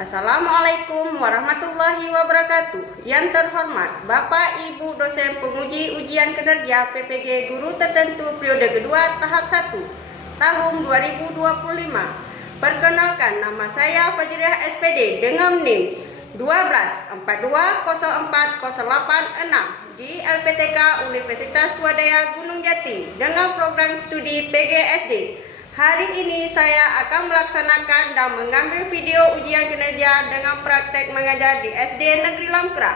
Assalamualaikum warahmatullahi wabarakatuh. Yang terhormat Bapak Ibu dosen penguji ujian kinerja PPG guru tertentu periode kedua tahap 1 tahun 2025. Perkenalkan, nama saya Fajriah SPD dengan NIM 1242040886 di LPTK Universitas Swadaya Gunung Jati dengan program studi PGSD. Hari ini saya akan melaksanakan dan mengambil video ujian kinerja dengan praktek mengajar di SD Negeri Lamkra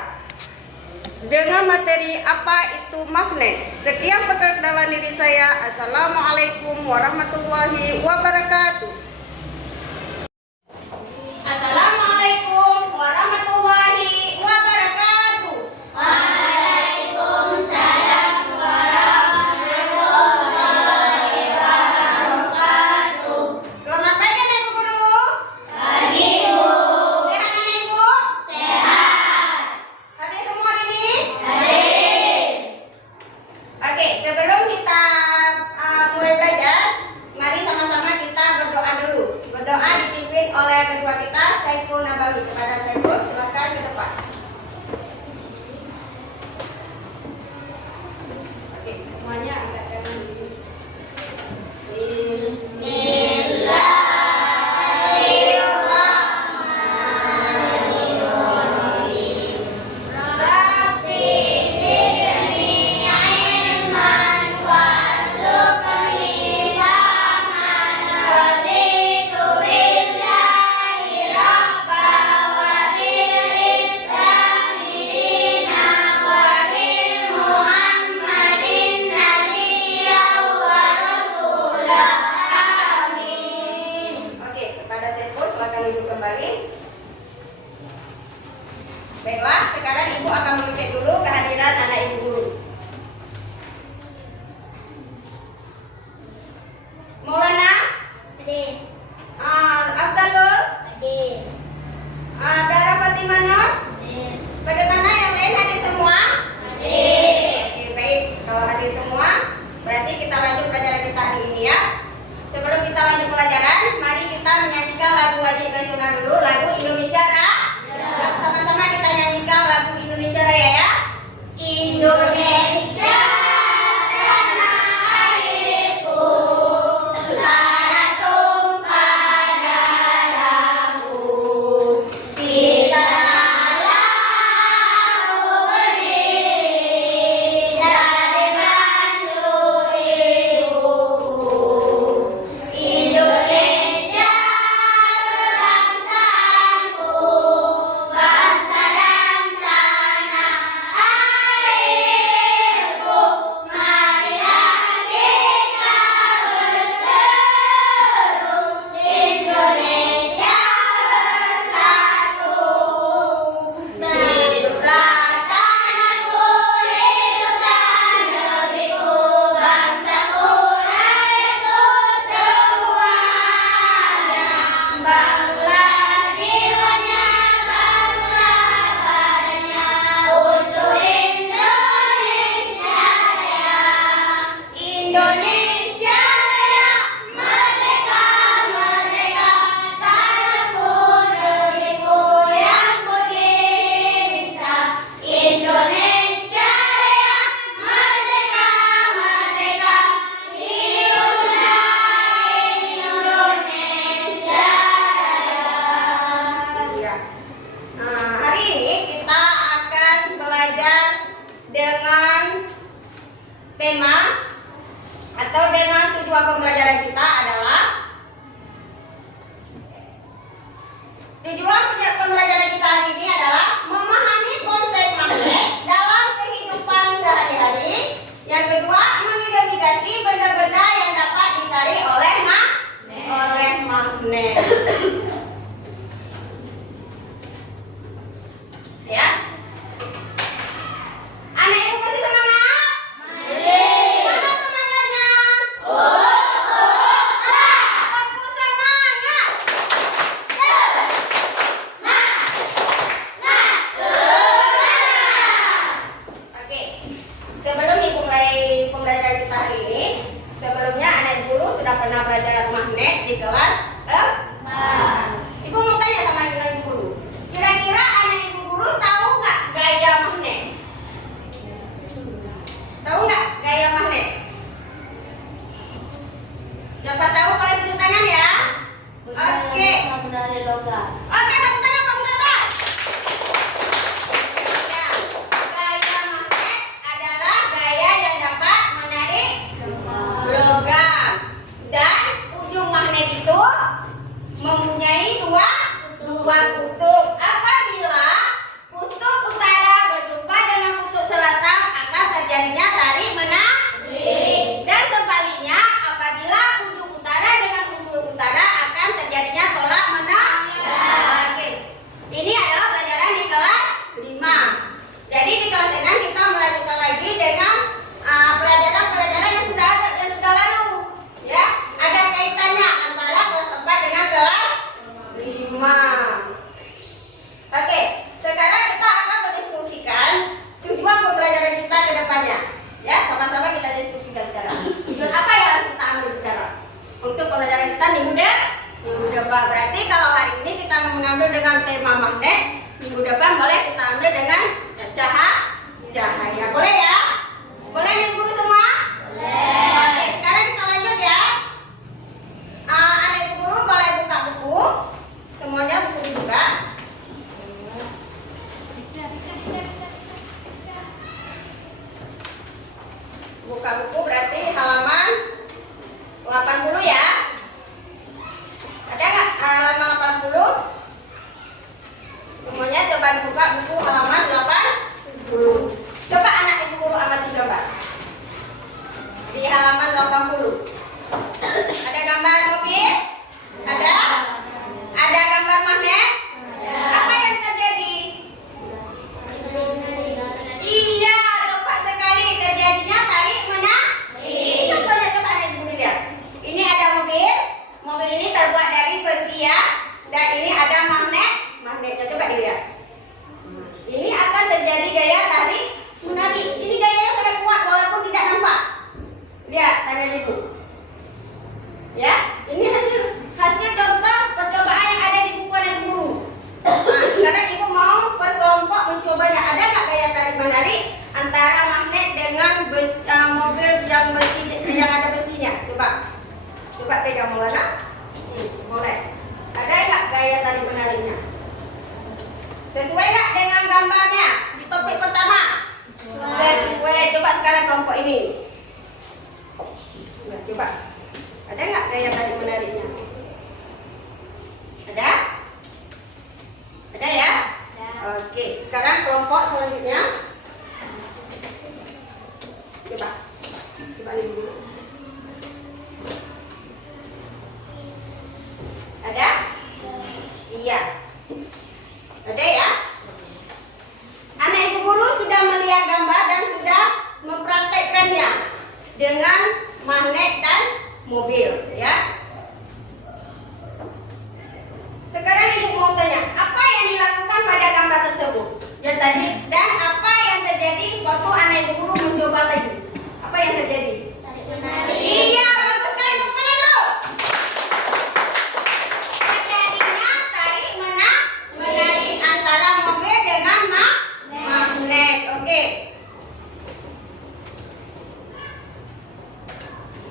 dengan materi apa itu magnet. Sekian perkenalan diri saya. Assalamualaikum warahmatullahi wabarakatuh. Assalamualaikum warahmatullahi wabarakatuh. Waalaikumsalam warahmatullahi wabarakatuh. Selamat pagi Ibu Guru. Pagi Bu. Sehat Ibu? Sehat. Hadir semua ini? Hadir. Oke, sebelum kita mulai belajar, mari sama-sama kita berdoa dulu. Berdoa dipimpin oleh ketua kita, Saiful Nabawi. Kepada Saiful, silakan ke depan. Oke, semuanya agak jangan dulu. Rabbi zidni ilman warzuqni fahman raditu billahi rabban wa bil islami dinan wa bil muhammadin nabiyyan wa rasulah. Amin. Oke, kepada Saiful, silakan duduk kembali. Baiklah, sekarang Ibu akan mengecek dulu kehadiran anak Ibu guru. Maulana, Hadir. Abdalul, Hadir. Dara Fatimana, Hadir. bagaimana yang lain hadir semua? Hadir. Oke, baik. Kalau hadir semua, berarti kita lanjut pelajaran kita hari ini ya. Sebelum kita lanjut pelajaran, mari kita menyanyikan lagu wajib nasional dulu, lagu Indonesia Raya. Yuk, sama-sama kita nyanyikan lagu Indonesia Raya ya. Indonesia tanah airku, tanah tumpah darahku, di sanalah aku berdiri dari bantu ibuku. Indonesia bangsaku, bangsa dan tanah airku. Marilah kita berseru, Indonesia bersatu. Hiduplah tanahku, hiduplah negeriku, bangsaku, rakyatku semuanya. Bangunlah jiwanya, bangunlah badannya untuk Indonesia Raya. Indonesia Raya, merdeka, merdeka, tanahku, negeriku yang ku cinta. Indonesia Raya, merdeka, merdeka, hiduplah Indonesia Raya. Ya. Hari ini kita akan belajar dengan tema atau dengan tujuan pembelajaran kita adalah pembelajaran kita hari ini adalah memahami konsep magnet dalam kehidupan sehari-hari. Yang kedua, mengidentifikasi benda-benda yang dapat ditarik oleh magnet. Ya. Anak Ibu masih semangat? Mana semangatnya? menari logam. Oke, tepuk tangan Pak Mutata. Ya, gaya magnet adalah gaya yang dapat menarik logam. Dan ujung magnet itu mempunyai dua kutub. Apabila kutub utara berjumpa dengan kutub selatan akan terjadinya tarik menarik. Dan sebaliknya apabila ujung utara dengan ujung utara akan terjadinya tolak menarik. Oke. Ini adalah pelajaran di kelas 5. Jadi di kelas 6 kita melanjutkan lagi dengan pelajaran-pelajaran yang sudah lalu. Ya, ada kaitannya antara kelas 4 dengan kelas 5. Oke, sekarang kita akan mendiskusikan tujuan pembelajaran kita ke depannya. Ya, sama-sama kita diskusikan sekarang. Tujuan apa yang harus kita ambil sekarang? Untuk pembelajaran kita minggu depan. Berarti kalau hari ini kita mengambil dengan tema magnet, minggu depan boleh kita ambil dengan cahaya. Boleh ya? Boleh ya guru semua? Boleh. Oke, sekarang kita lanjut ya. Adik guru boleh buka buku. Semuanya buku dibuka. Buka buku berarti halaman 80 ya. Ada nggak halaman 80? Semuanya coba dibuka buku halaman 80. Coba anak ibu guru amati gambar. Di halaman 80. Ada gambar mobil? Ada? Ada gambar magnet? Apa yang terjadi? Iya, tepat sekali, terjadinya tarik menarik. Ini contohnya, coba anak ibu lihat. Ini ada mobil. Mobil ini terbuat dari besi ya. Dan ini ada magnetnya, coba dilihat. Ini akan terjadi gaya tarik menarik. Ini gayanya sangat kuat walaupun tidak nampak. Lihat tangan ibu. Ya, ini hasil contoh percobaan yang ada di buku anak guru. Nah, sekarang ibu mau berkelompok mencobanya. Ada nggak gaya tarik menarik antara magnet dengan mobil yang besi yang ada besinya? Coba pegang Maulana. Boleh. Ada nggak gaya tarik menariknya? Sesuai nggak dengan gambarnya di topik pertama? Sesuai. Coba sekarang kelompok ini. Nah, coba. Ada nggak gaya tarik menariknya? Ada? Ada ya? Oke, sekarang kelompok selanjutnya. Coba ini dulu. Ada? Iya. Ada ya? Anak ibu guru sudah melihat gambar dan sudah mempraktekkannya dengan magnet dan mobil, ya. Sekarang ibu mau tanya, apa yang dilakukan pada gambar tersebut? Yang tadi, dan apa yang terjadi waktu anak ibu guru mencoba tadi? Apa yang terjadi? Tarik menarik. Iya, bagus sekali, tepuk tangan dulu. Terjadinya tarik menarik antara mobil dengan magnet. Oke.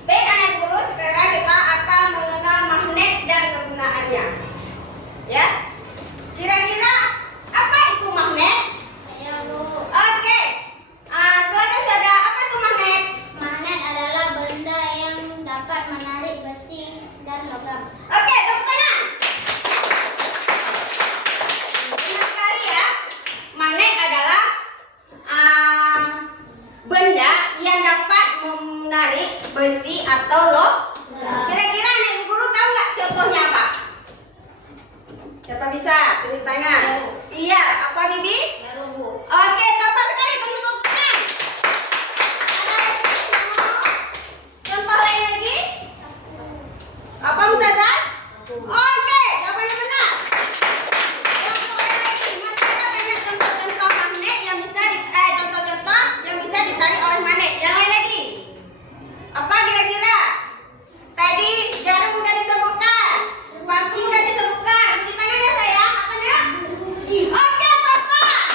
Baik anak guru, sekarang kita akan mengenal magnet dan kegunaannya. Ya. Kira-kira apa itu magnet? Ayo Bu. Oke. Saudara-saudara, apa itu magnet? Magnet adalah benda yang dapat menarik besi dan logam. Oke, tepuk tangan. Benar sekali ya. Magnet adalah benda yang dapat menarik besi atau logam. Kira-kira anak ibu guru tahu nggak contohnya apa? Siapa bisa? Tulis tangan. Iya, apa Bibi? Baru Bu. Oke, tepat sekali. Tunggu tepuk tangan. Ada lagi yang mau? Contoh lain lagi? Apa Mustazah? Oke, siapa yang benar? Contoh lain lagi. Masih ada banyak contoh-contoh magnet yang bisa contoh-contoh yang bisa ditarik oleh magnet. Yang lain lagi? Apa kira-kira? Tadi jarum udah disebutkan, batu udah disebutkan. Di tangannya sayang, apanya? Oke, tepat.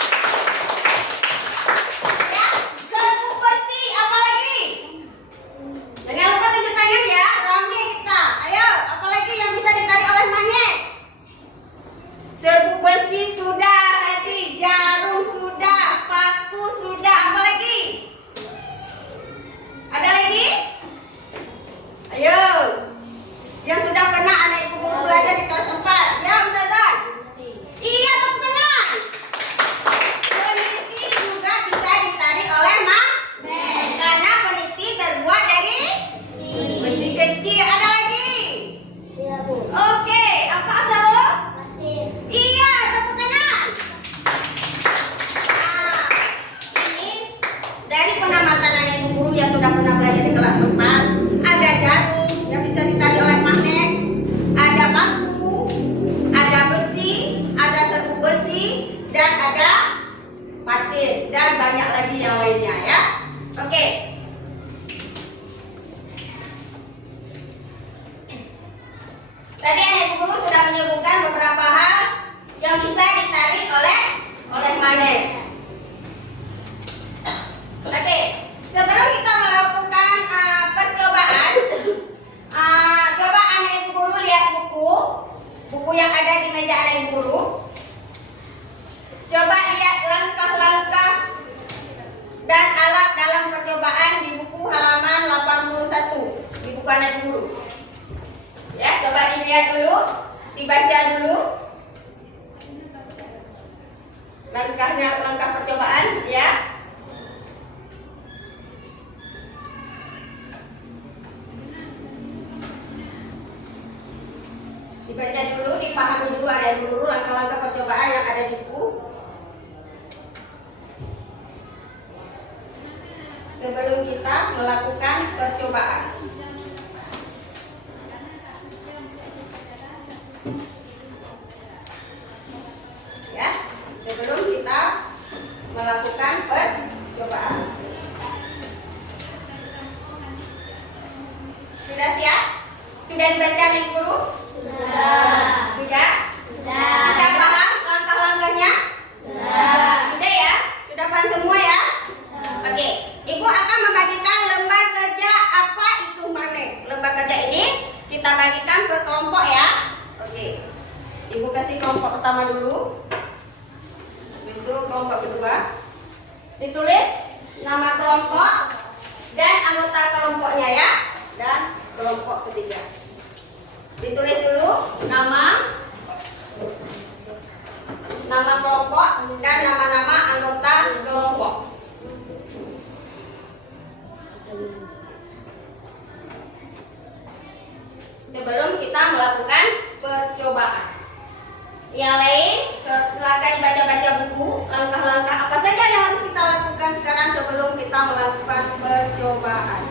dan ada pasir dan banyak lagi yang lainnya ya. Oke. Tadi Ibu Guru sudah menyebutkan beberapa hal yang bisa ditarik oleh magnet. Oke, sebelum kita melakukan percobaan, coba Ibu Guru lihat buku yang ada di meja Ibu Guru. Coba lihat langkah-langkah dan alat dalam percobaan di buku halaman 81 di buku Ibu Guru. Ya, coba dilihat dulu, dibaca dulu. Langkah percobaan ya. Dibaca dulu, dipahami dulu ada dulu langkah-langkah percobaan yang ada di buku. Sebelum kita melakukan percobaan. Ya, sebelum kita melakukan percobaan. Sudah siap? Sudah dibaca Ibu Guru? Sudah. Sudah? Sudah paham langkah-langkahnya? Sudah ya? Sudah paham semua ya? Oke, Ibu akan membagikan lembar kerja apa itu magnet. Lembar kerja ini kita bagikan per kelompok ya. Oke. Ibu kasih kelompok pertama dulu. Habis itu kelompok kedua. Ditulis nama kelompok dan anggota kelompoknya ya. Dan kelompok ketiga. Ditulis dulu nama kelompok dan nama-nama anggota kelompok. Sebelum kita melakukan percobaan. Yang lain, silakan dibaca-baca buku, langkah-langkah apa saja yang harus kita lakukan sekarang sebelum kita melakukan percobaan.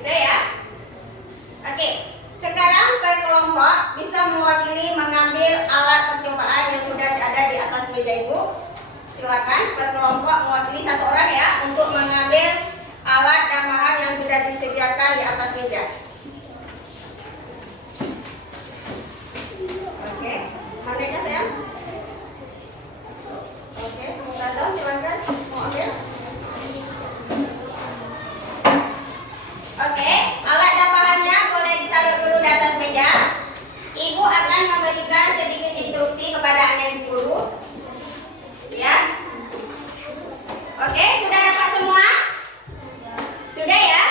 Sudah ya? Oke, sekarang per kelompok bisa mewakili mengambil alat percobaan yang sudah ada di atas meja Ibu. Silakan per kelompok mewakili satu orang ya untuk mengambil alat dan bahan yang sudah disediakan di atas meja. Oke, magnetnya sayang. Oke, silakan mau ambil. Oke, alat dan bahannya boleh ditaruh dulu di atas meja. Ibu akan memberikan sedikit instruksi kepada anak guru. Ya. Oke, sudah dapat semua? Sudah ya?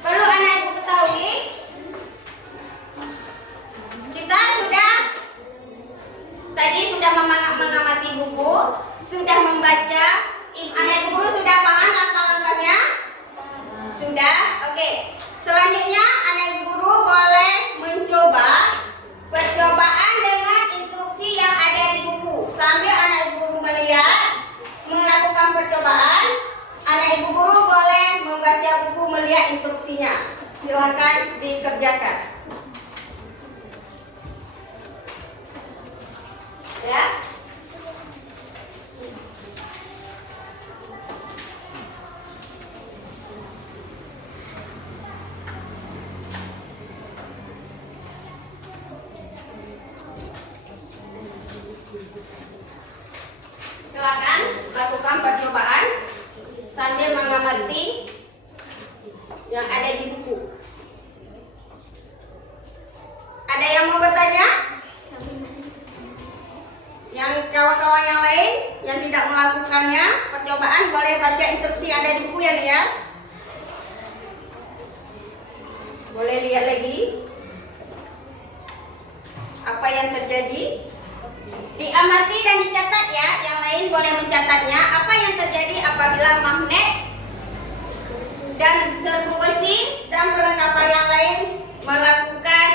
Perlu anak ibu ketahui, kita tadi sudah mengamati buku, sudah membaca. Anak ibu guru sudah paham langkah-langkahnya? Sudah? Oke. Selanjutnya anak ibu guru boleh mencoba percobaan dengan instruksi yang ada di buku. Sambil anak ibu guru melihat melakukan percobaan, anak ibu guru boleh membaca buku melihat instruksinya. Silakan dikerjakan. Ya. Silakan lakukan percobaan sambil mengamati yang ada di buku. Ada yang mau bertanya? Yang kawan-kawan yang lain yang tidak melakukannya percobaan boleh baca instruksi yang ada di buku ya, lihat. Boleh lihat lagi apa yang terjadi. Diamati dan dicatat ya. Yang lain boleh mencatatnya. Apa yang terjadi apabila magnet dan serbu besi dan perlengkapan yang lain melakukan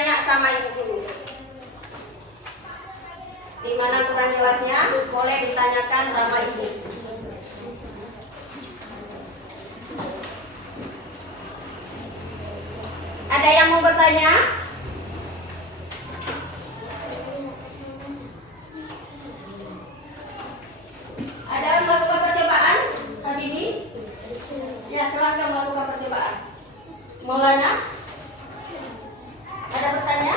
tanya sama ibu guru. Di mana kurang jelasnya boleh ditanyakan sama ibu. Ada yang mau bertanya? Ada yang melakukan percobaan, Habibi? Ya, silakan melakukan percobaan. Maulana? Ada bertanya?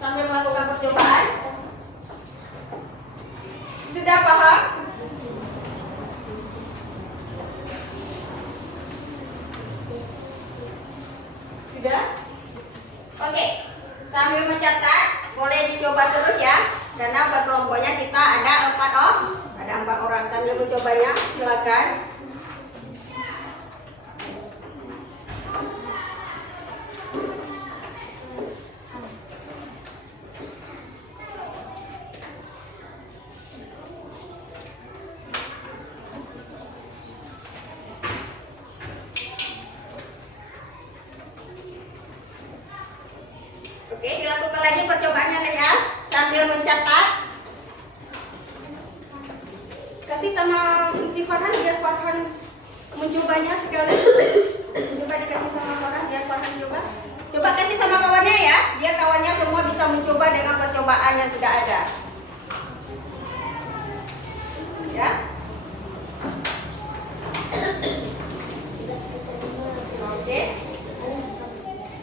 Sambil melakukan percobaan? Sudah paham? Sudah? Oke. Sambil mencatat, boleh dicoba terus ya. Karena berkelompoknya kita ada 4 orang. Sambil mencobanya, silakan. Oke, dilakukan lagi percobaannya ya, sambil mencatat. Kasih sama si Farhan biar Farhan mencobanya sekali. Coba dikasih sama Farhan biar Farhan coba. Coba kasih sama kawannya ya, biar kawannya semua bisa mencoba dengan percobaan yang sudah ada. Ya. Oke.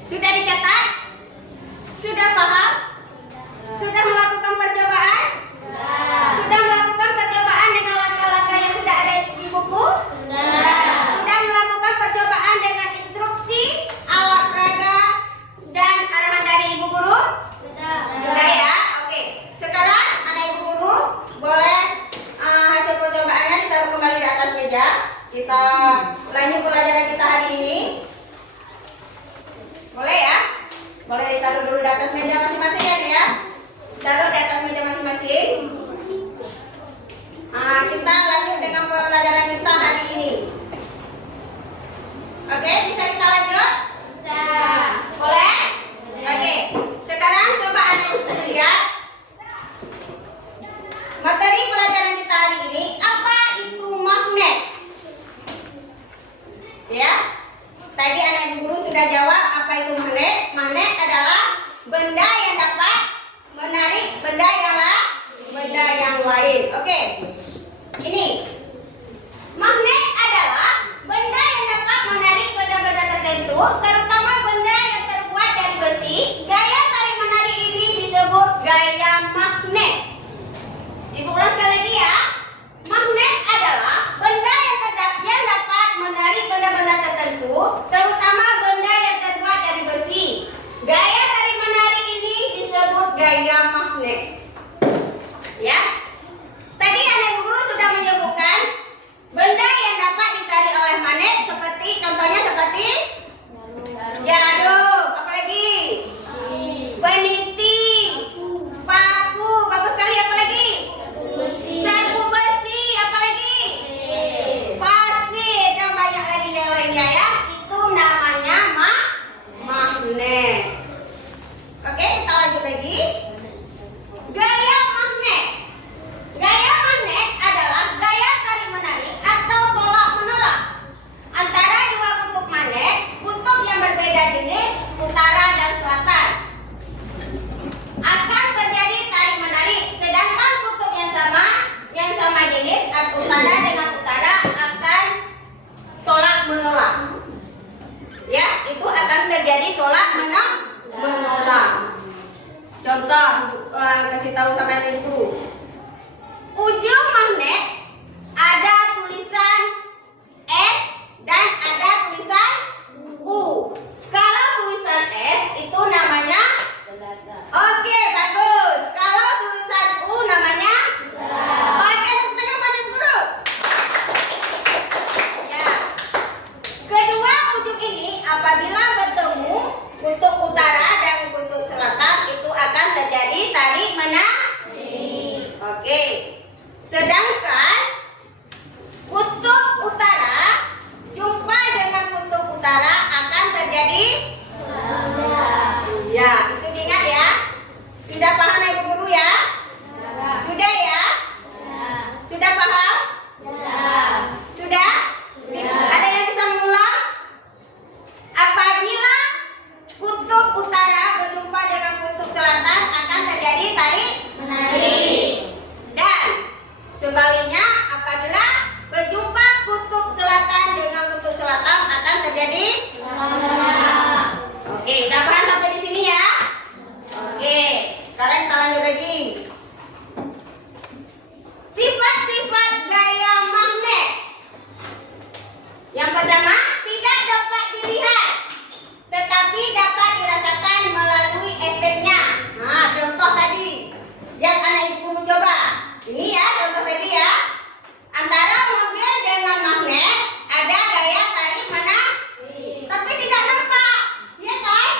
Sudah dicatat? Sudah paham? Sudah melakukan percobaan? Sudah melakukan percobaan dengan langkah-langkah yang sudah ada di buku? Sudah melakukan percobaan dengan instruksi, alat peraga, dan arahan dari ibu guru? Sudah ya? Oke. Sekarang anak ibu guru boleh hasil percobaannya ditaruh kembali di atas meja. Kita lanjut pelajaran kita hari ini. Boleh ya? Boleh ditaruh dulu di atas meja masing-masing ya. Taruh di atas meja masing-masing. Kita lanjut dengan pelajaran kita hari ini. Oke, bisa kita lanjut? Bisa. Boleh? Oke. Sekarang coba anak lihat materi pelajaran kita hari ini. Apa itu magnet? Ya. Tadi anak ibu guru sudah jawab apa itu magnet. Magnet adalah benda yang dapat menarik benda yang lain. Oke. Ini. Magnet adalah benda yang dapat menarik benda-benda tertentu, terutama benda yang terbuat dari besi. Gaya tarik menarik ini disebut gaya magnet. Ibu ulang sekali lagi ya. Magnet adalah benda yang dapat menarik benda-benda tertentu, terutama benda yang terbuat dari besi. Gaya tarik menarik ini disebut gaya magnet. Ya. Tadi anak guru sudah menyebutkan benda yang dapat ditarik oleh magnet contohnya seperti jarum, apalagi peniti, paku, bagus sekali, apalagi sapu besi, apalagi pasir, dan banyak lagi yang lainnya ya. Itu namanya magnet. Oke, kita lanjut lagi. Gaya magnet. Gaya magnet adalah gaya tarik menarik atau tolak menolak antara dua kutub magnet, kutub yang berbeda jenis, utara dan selatan. Akan terjadi tarik menarik, sedangkan kutub yang sama jenis atau utara dengan utara akan tolak menolak. Ya, itu akan terjadi tolak menolak. Contoh, kasih tahu sama ibu guru. Ujung magnet ada tulisan S dan ada tulisan U. Kalau tulisan S itu namanya oke, bagus. Kalau tulisan U namanya oke, tepuk tangan pada guru. Ya. Kedua ujung ini apabila bertemu kutub utara dan kutub selatan itu akan terjadi tarik menarik. Yang anak ibu coba. Ini ya contoh tadi ya. Antara mobil dengan magnet ada gaya tarik menarik. Tapi tidak nampak. Ya kan?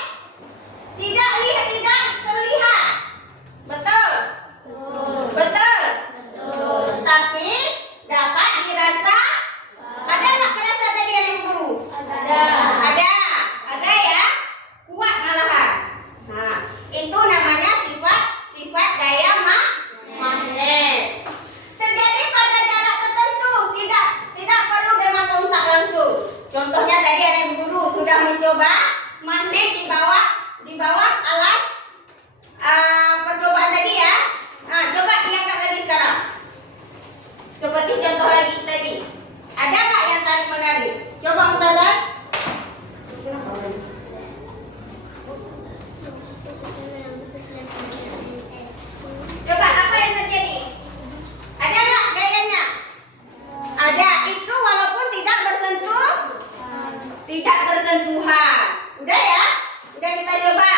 Tidak terlihat. Betul? Betul. Tapi dapat dirasa. Ada nggak kerasa tadi anak guru? Ada ya. Kuat malahan. Nah, itu namanya sifat daya magnet. Terjadi pada jarak tertentu, tidak perlu dengan kontak langsung. Contohnya tadi anak guru sudah mencoba magnet di bawah alat percobaan tadi ya. Nah, coba diangkat lagi sekarang. Seperti contoh lagi tadi. Ada nggak yang tarik menarik? Coba Ustazah. Coba apa yang terjadi? Ada nggak gayanya? Ada. Itu walaupun tidak bersentuhan. Udah ya? Udah kita coba.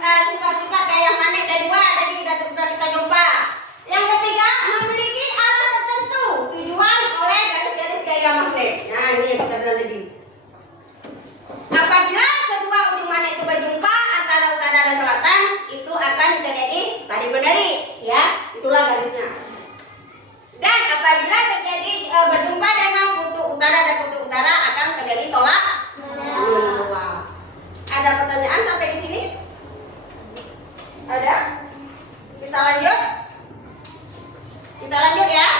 Sifat-sifat gaya magnet ada dua tadi sudah kita coba. Yang ketiga, memiliki arah tertentu tujuan oleh garis-garis gaya magnet. Nah, ini yang kita bilang tadi. Apabila kedua ujung magnet itu berjumpa antara utara dan selatan, itu akan terjadi tarik menarik, ya. Itulah garisnya. Dan apabila terjadi berjumpa dengan kutub utara dan kutub utara, akan terjadi tolak menolak. Ada pertanyaan sampai di sini? Ada? Kita lanjut. Kita lanjut ya.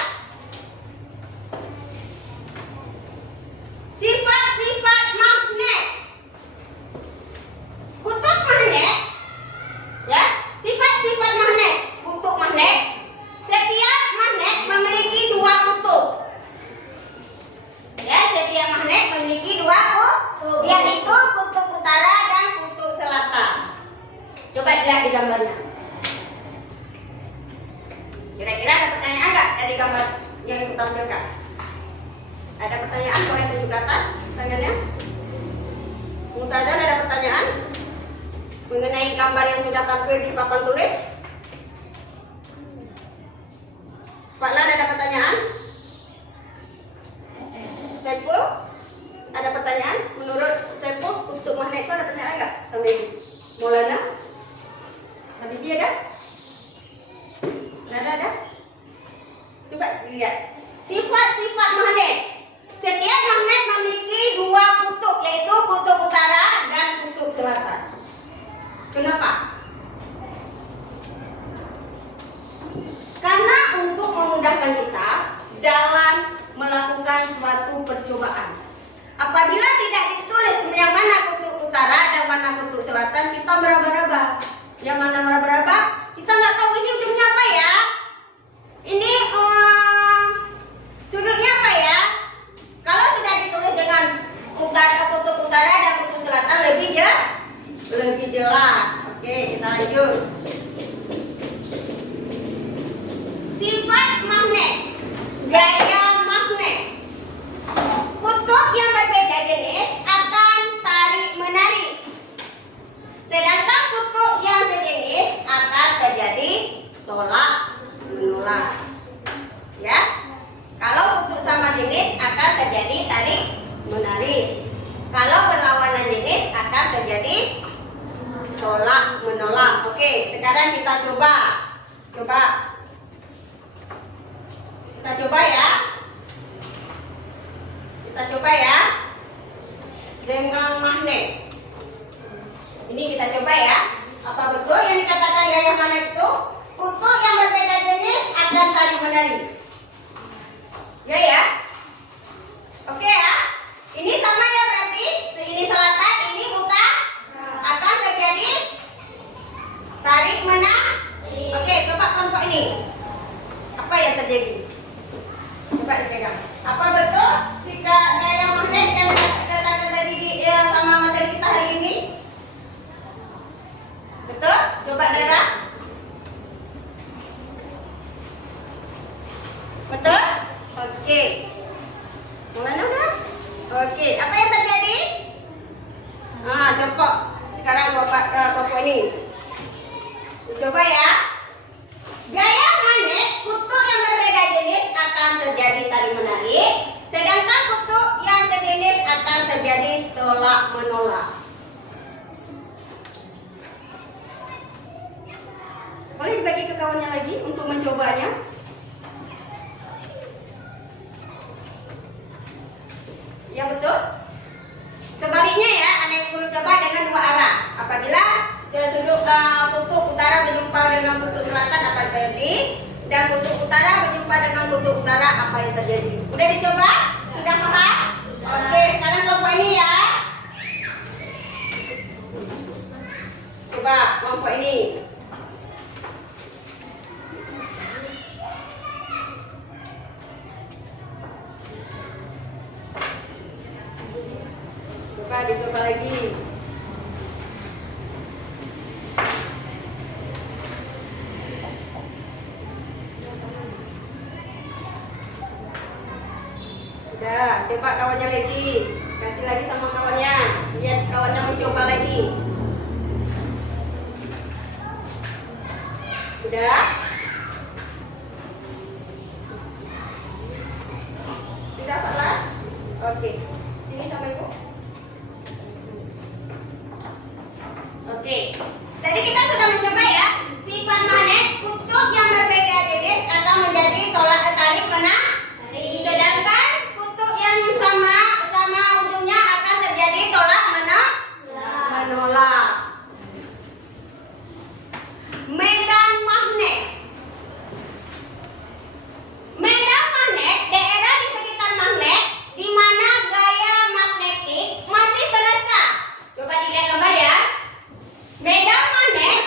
Sifat-sifat magnet. Kutub magnet. Ya, sifat-sifat magnet. Kutub magnet. Setiap magnet memiliki dua kutub. Ya, setiap magnet memiliki dua kutub, yaitu kutub utara dan kutub selatan. Coba lihat di gambarnya. Kira-kira ada pertanyaan nggak dari gambar yang ibu tampilkan? Ada pertanyaan? Boleh tunjuk ke atas tangannya. Mumtazah, ada pertanyaan mengenai gambar yang sudah tampil di papan tulis? Pak Lan, ada pertanyaan? Saiful, ada pertanyaan? Menurut Saiful, kutub magnet itu ada pertanyaan nggak sama ibu? Maulana? Habibie ada? Ada? Coba lihat. Sifat-sifat magnet. Setiap magnet memiliki dua kutub, yaitu kutub utara dan kutub selatan. Kenapa? Karena untuk memudahkan kita dalam melakukan suatu percobaan. Apabila tidak ditulis yang mana kutub utara dan mana kutub selatan, kita meraba-raba. Yang mana meraba-raba? Kita nggak tahu ini ujungnya apa ya. Ini sudutnya apa ya. Kalau sudah ditulis dengan kutub utara dan kutub selatan lebih jelas. Oke, kita lanjut. Sifat magnet. Gaya magnet. Kutub yang berbeda jenis akan tarik menarik. Sedangkan kutub yang sejenis akan terjadi tolak menolak. Ya. Kalau kutub sama jenis akan terjadi tarik menarik. Kalau berlawanan jenis akan terjadi tolak menolak. Oke, sekarang kita coba. Kita coba ya. Dengan magnet. Ini kita coba ya. Apa betul yang dikatakan gaya magnet itu? Kutub yang berbeda jenis akan tarik menarik. Ya. Oke ya. Ini sama ya berarti. Ini selatan, ini utara. Akan terjadi tarik menarik. Oke, coba kelompok ini. Apa yang terjadi? Coba dipegang. Apa betul jika gaya magnet yang dikatakan tadi sama materi kita hari ini? Betul? Coba Dara. Betul? Oke. Mana udah? Oke. Apa yang terjadi? Coba sekarang kelompok ini. Coba ya. menjadi tolak menolak. Boleh dibagi ke kawannya lagi untuk mencobanya? Ya betul. Sebaliknya ya, anak guru coba dengan dua arah. Apabila sudut kutub utara berjumpa dengan kutub selatan apa yang terjadi? Dan kutub utara berjumpa dengan kutub utara apa yang terjadi? Udah dicoba? Sudah paham? Oke, sekarang kelompok ini ya. Coba kelompok ini. Coba dicoba lagi. Udah, coba kawannya lagi. Kasih lagi sama kawannya. Lihat kawannya mencoba lagi. Udah? Sudah Pak Lat? Oke. Sini sama Ibu. Oke. Tadi kita sudah mencoba ya. Sifat magnet kutub yang berbeda jenis akan menjadi tolak tarik menarik. Sedangkan kutub yang sama ujungnya akan terjadi tolak menolak. Medan magnet. Medan magnet daerah di sekitar magnet di mana gaya magnetik masih terasa. Coba dilihat gambar ya. Medan magnet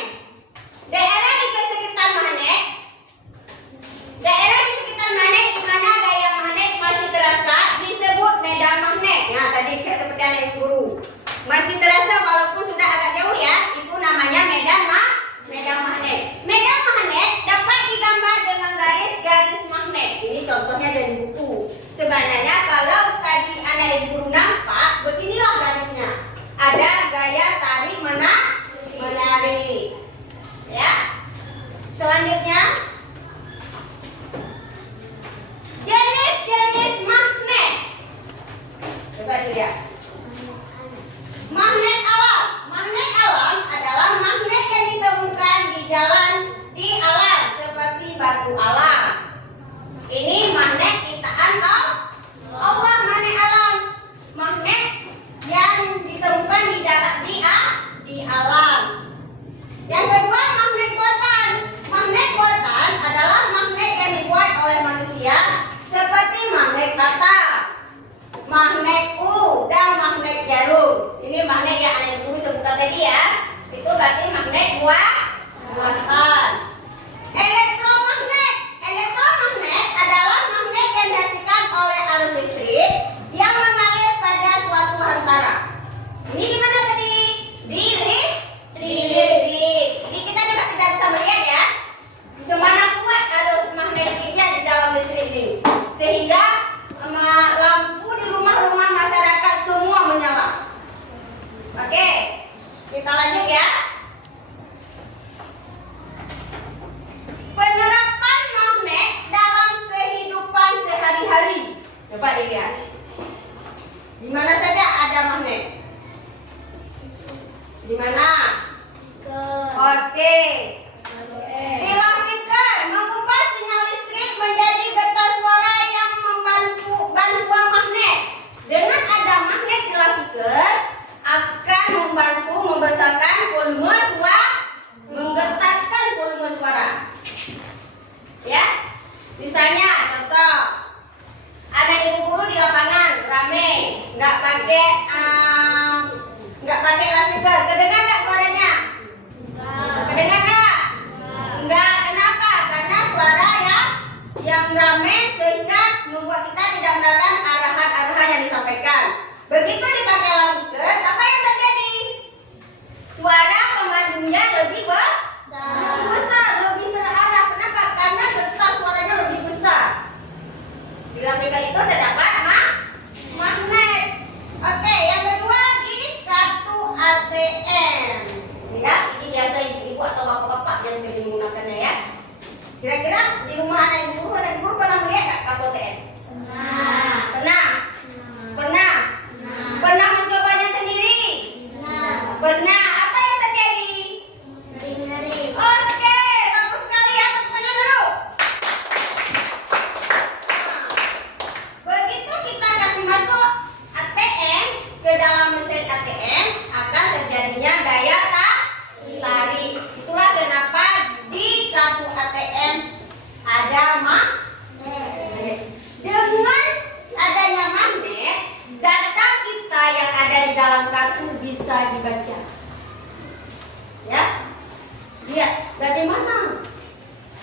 Lihat bagaimana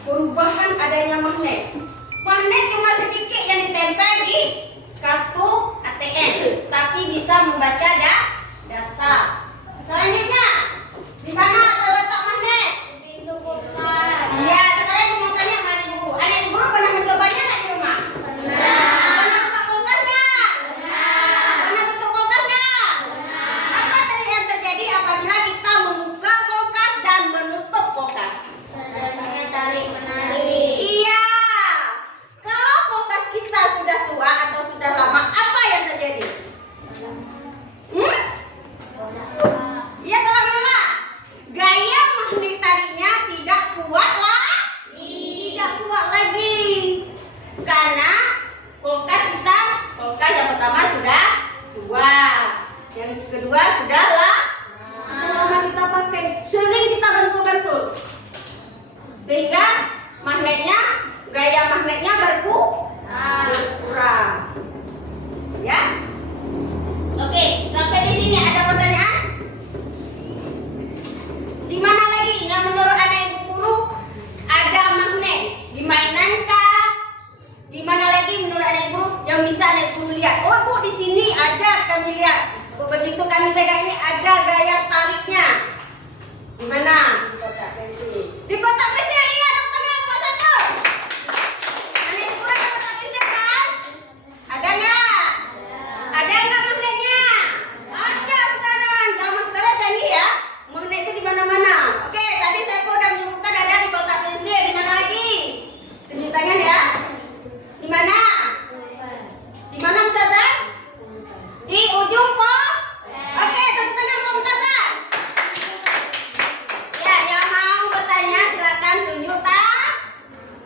perubahan adanya magnet. Magnet cuma sedikit yang ditempel di kartu ATM, tapi bisa membaca data. Selanjutnya, di mana terletak magnet? Pintu kulkas. Iya, sekarang aku mau tanya sama adik guru. Adik guru pernah mencobanya nggak di rumah? Pernah buka kulkas nggak? Pernah tutup kulkas nggak? Apa yang terjadi apabila kita membuka kulkas dan menutup kulkas? Terjadinya tarik menarik. Iya. Kalau kulkas kita sudah tua atau sudah lama, apa yang terjadi? Iya, tolong menolak. Gaya magnet tariknya tidak kuat lah. Tidak kuat lagi. Karena kulkas yang pertama sudah tua. Yang kedua sudah lama kita pakai. Sering kita bentul-bentul. Sehingga gaya magnetnya berkurang. Ya. Oke, sampai di sini ada pertanyaan? Di mana lagi yang menurut anak ibu guru ada magnet? Di mainan kah? Di mana lagi menurut anak ibu yang bisa anak ibu lihat? Oh bu, di sini ada, kami lihat. Begitu kami pegang ini ada gaya tariknya. Di mana? Di kotak pensil. Di kotak pensil, iya, dokternya yang buat satu. Anak ibu guru ada kotak pensil kan? Ada nggak? Ada nggak magnetnya? Ada sekarang. Zaman sekarang canggih ya. Magnet itu di mana-mana. Oke, tadi saya udah menyebutkan ada di kotak pensil. Di mana lagi? Tunjuk tangan ya. Di mana? Di mana Mumtazah? Di ujung kok? Oke, tepuk tangan untuk Mumtazah. Ya, yang mau bertanya silakan tunjuk tak.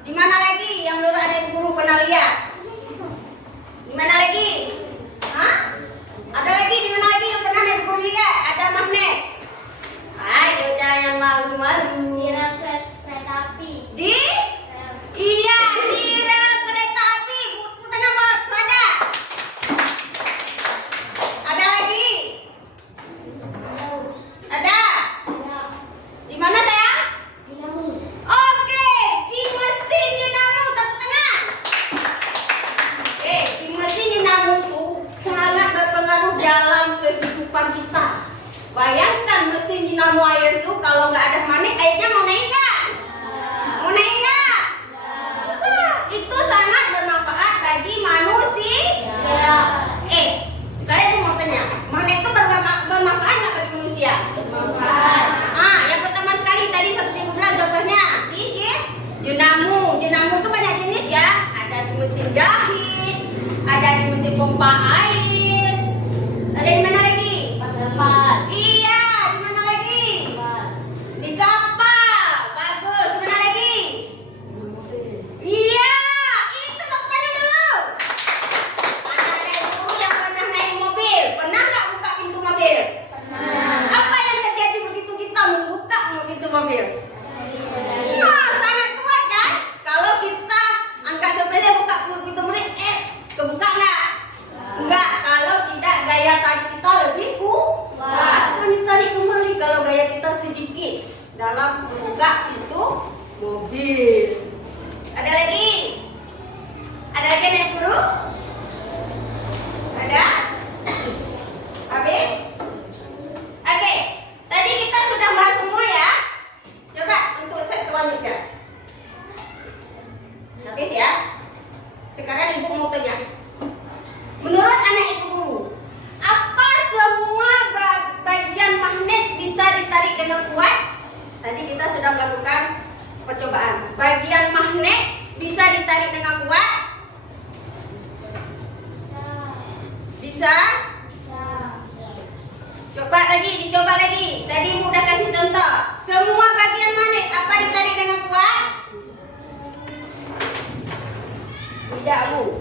Di mana lagi yang menurut adik guru pernah lihat? Di mana lagi? Hah? Ada lagi di mana lagi yang pernah adik guru lihat? Ada magnet. Ayo jangan malu-malu. Di rel kereta api. Di? Iya, di rel kereta api. Putanya buat ada. Ada lagi? Ada? Di mana sayang? Dinamo. Oke, di mesin dinamo. Tepuk tangan. Di mesin dinamo itu sangat berpengaruh dalam kehidupan kita. Bayangkan mesin dinamo air itu kalau nggak ada magnet, airnya mau naik nggak? Mau naik nggak? Itu sangat bermanfaat bagi manusia. Sekarang aku mau tanya, magnet itu bermanfaat nggak bagi manusia? Yang pertama sekali tadi seperti aku bilang contohnya di dinamo. Dinamo itu banyak jenis ya. Ada di mesin jahit, ada di mesin pompa air. Ada di mana lagi? Iya, di mana lagi? Di kapal. Bagus. Di mana lagi? Iya, itu dokternya dulu. Ada guru yang pernah naik mobil. Pernah nggak buka pintu mobil? Apa yang terjadi begitu kita membuka pintu mobil? Sangat kuat kan? Kalau kita angkat sepele buka pintu mobil, kebuka nggak? Enggak. Kalau tidak, gaya tarik kita lebih kuat. Akan ditarik kembali kalau gaya kita sedikit dalam membuka pintu mobil. Ada lagi? Ada lagi anak guru? Ada? Habis? Oke, tadi kita sudah bahas semua ya. Coba untuk set selanjutnya. Habis ya. Sekarang ibu mau tanya. Menurut anak ibu guru, apa semua bagian magnet bisa ditarik dengan kuat? Tadi kita sudah melakukan percobaan. Bagian magnet bisa ditarik dengan kuat? Bisa? Coba lagi, dicoba lagi. Tadi ibu udah kasih contoh. Semua bagian magnet apa ditarik dengan kuat? Tidak, Bu.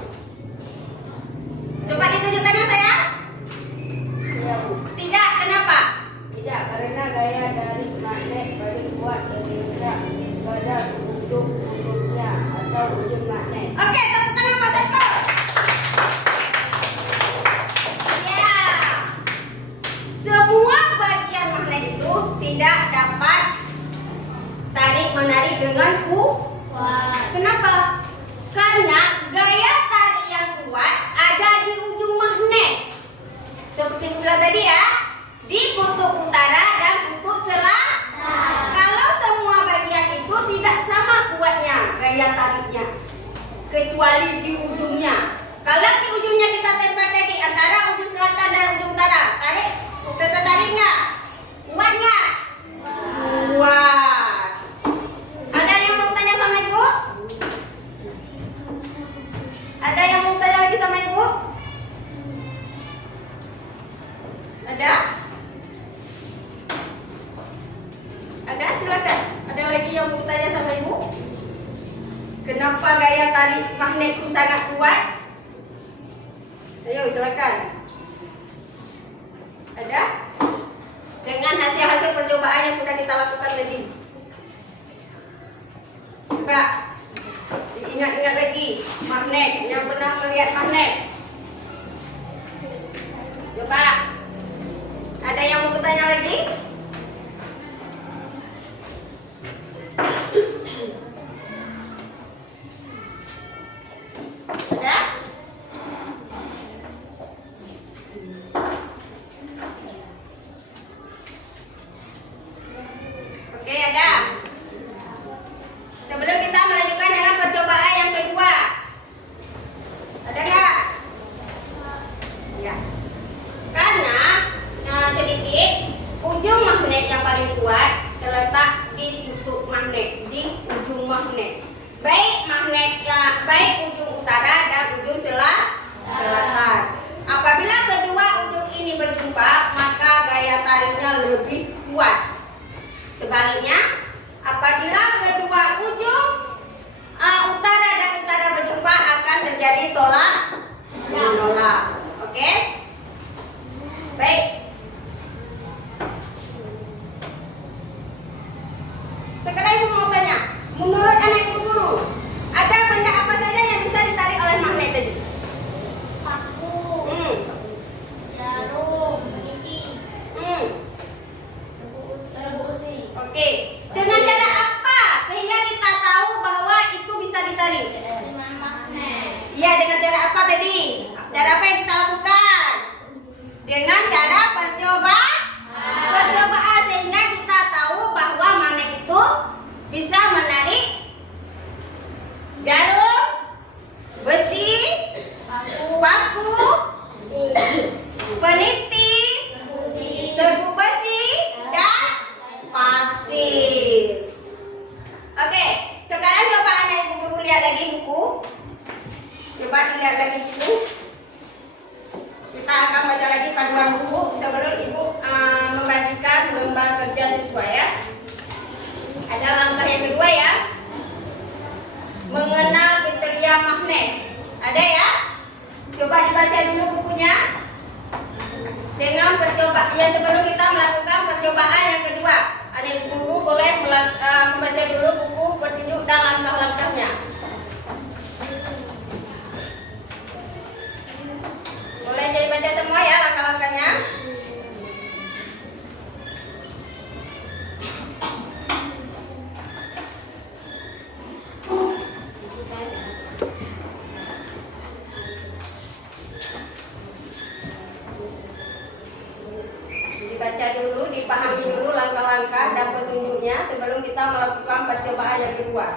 Coba ditunjuk tangan saya. Tidak, kenapa? Tidak, karena gaya dari magnet paling kuat bergerak pada ujung-ujungnya atau ujung magnet. Oke, tepuk tangan Pak Seko. Ya. Semua bagian magnet itu tidak dapat kecuali di ujungnya. Kalau di ujungnya kita tempel tadi antara ujung selatan dan ujung utara, tarik, tarik nggak? Kuat nggak? Kuat. Ada yang mau tanya sama ibu? Ada yang mau tanya lagi sama ibu? Ada? Ada, silakan. Ada lagi yang mau tanya sama ibu? Kenapa gaya tarik magnet itu sangat kuat? Ayo silakan. Ada? Dengan hasil-hasil percobaan yang sudah kita lakukan tadi. Coba diingat-ingat lagi magnet, yang pernah melihat magnet. Coba. Ada yang mau bertanya lagi? Ada? Oke, ada. Sebelum kita melanjutkan dengan percobaan yang kedua, ada nggak? Ya. Karena sedikit ujung magnet yang paling kuat terletak di tutup magnet, di ujung magnet. Baik ujung utara dan ujung selatan. Apabila kedua ujung ini berjumpa, maka gaya tariknya lebih kuat. Sebaliknya, apabila kedua ujung utara dan utara berjumpa, akan terjadi tolak menolak. Oke? Baik. Sekarang ibu mau tanya, menurut anak ibu guru, ada benda apa saja yang bisa ditarik oleh magnet tadi? Paku, jarum, lidi, besi. Oke. Dengan cara apa sehingga kita tahu bahwa itu bisa ditarik? Dengan magnet. Iya, dengan cara apa tadi? Cara apa yang kita lakukan? Dengan cara percobaan sehingga kita tahu bahwa magnet itu bisa menarik jarum, besi, paku, peniti, serbuk besi, dan pasir. Oke, sekarang coba anak ibu guru lihat lagi buku. Coba dilihat lagi buku. Kita akan baca lagi panduan buku sebelum ibu membagikan lembar kerja siswa ya. Ada langkah yang kedua ya, mengenal kriteria magnet. Ada ya? Coba dibaca dulu bukunya. Dengan percobaan ya, sebelum kita melakukan percobaan yang kedua, adik guru boleh membaca dulu buku petunjuk dan langkah-langkahnya. Boleh jadi baca semua ya langkah-langkahnya. Dibaca dulu, dipahami dulu langkah-langkah dan petunjuknya sebelum kita melakukan percobaan yang kedua.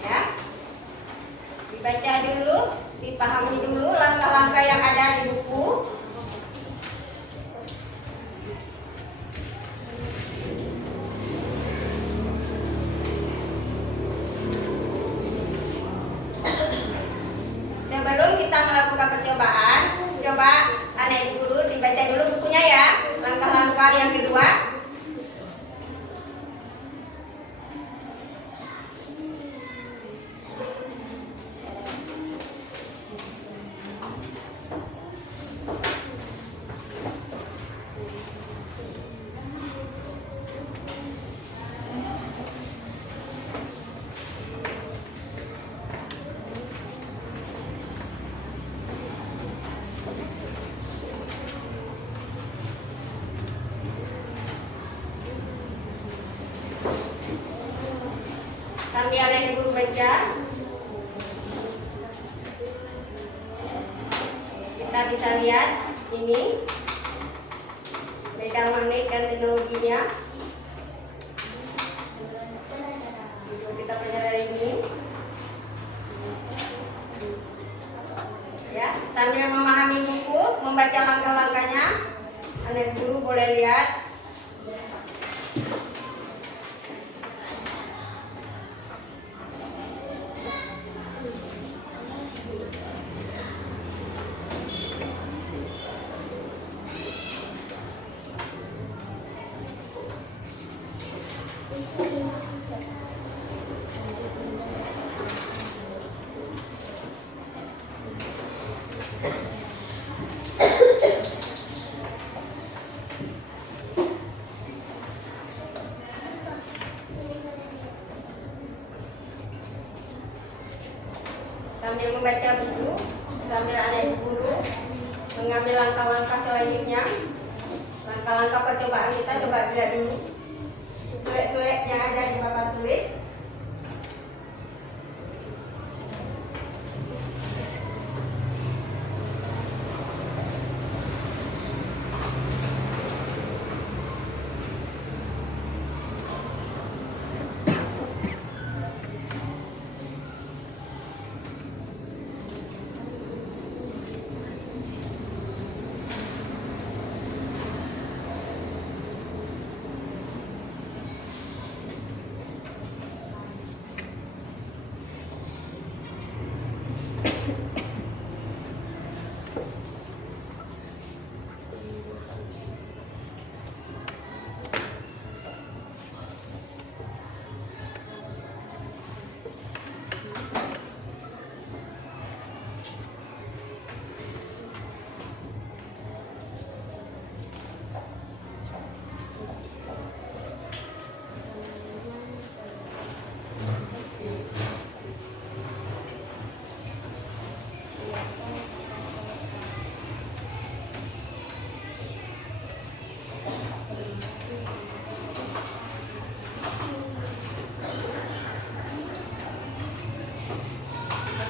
Ya. Dibaca dulu, dipahami dulu langkah-langkah yang ada di buku. Sebelum kita melakukan percobaan, coba anak ibu guru dibaca dulu bukunya ya, langkah-langkah yang kedua. Sambil anak ibu guru baca, kita bisa lihat ini medan magnet dan teknologinya. Kita pelajari ini. Ya, sambil memahami buku, membaca langkah-langkahnya, anak guru boleh lihat. Sambil membaca buku, sambil anak ibu guru mengambil langkah-langkah selanjutnya, langkah-langkah percobaan kita coba lihat dulu. Suek-suek yang ada di papan tulis.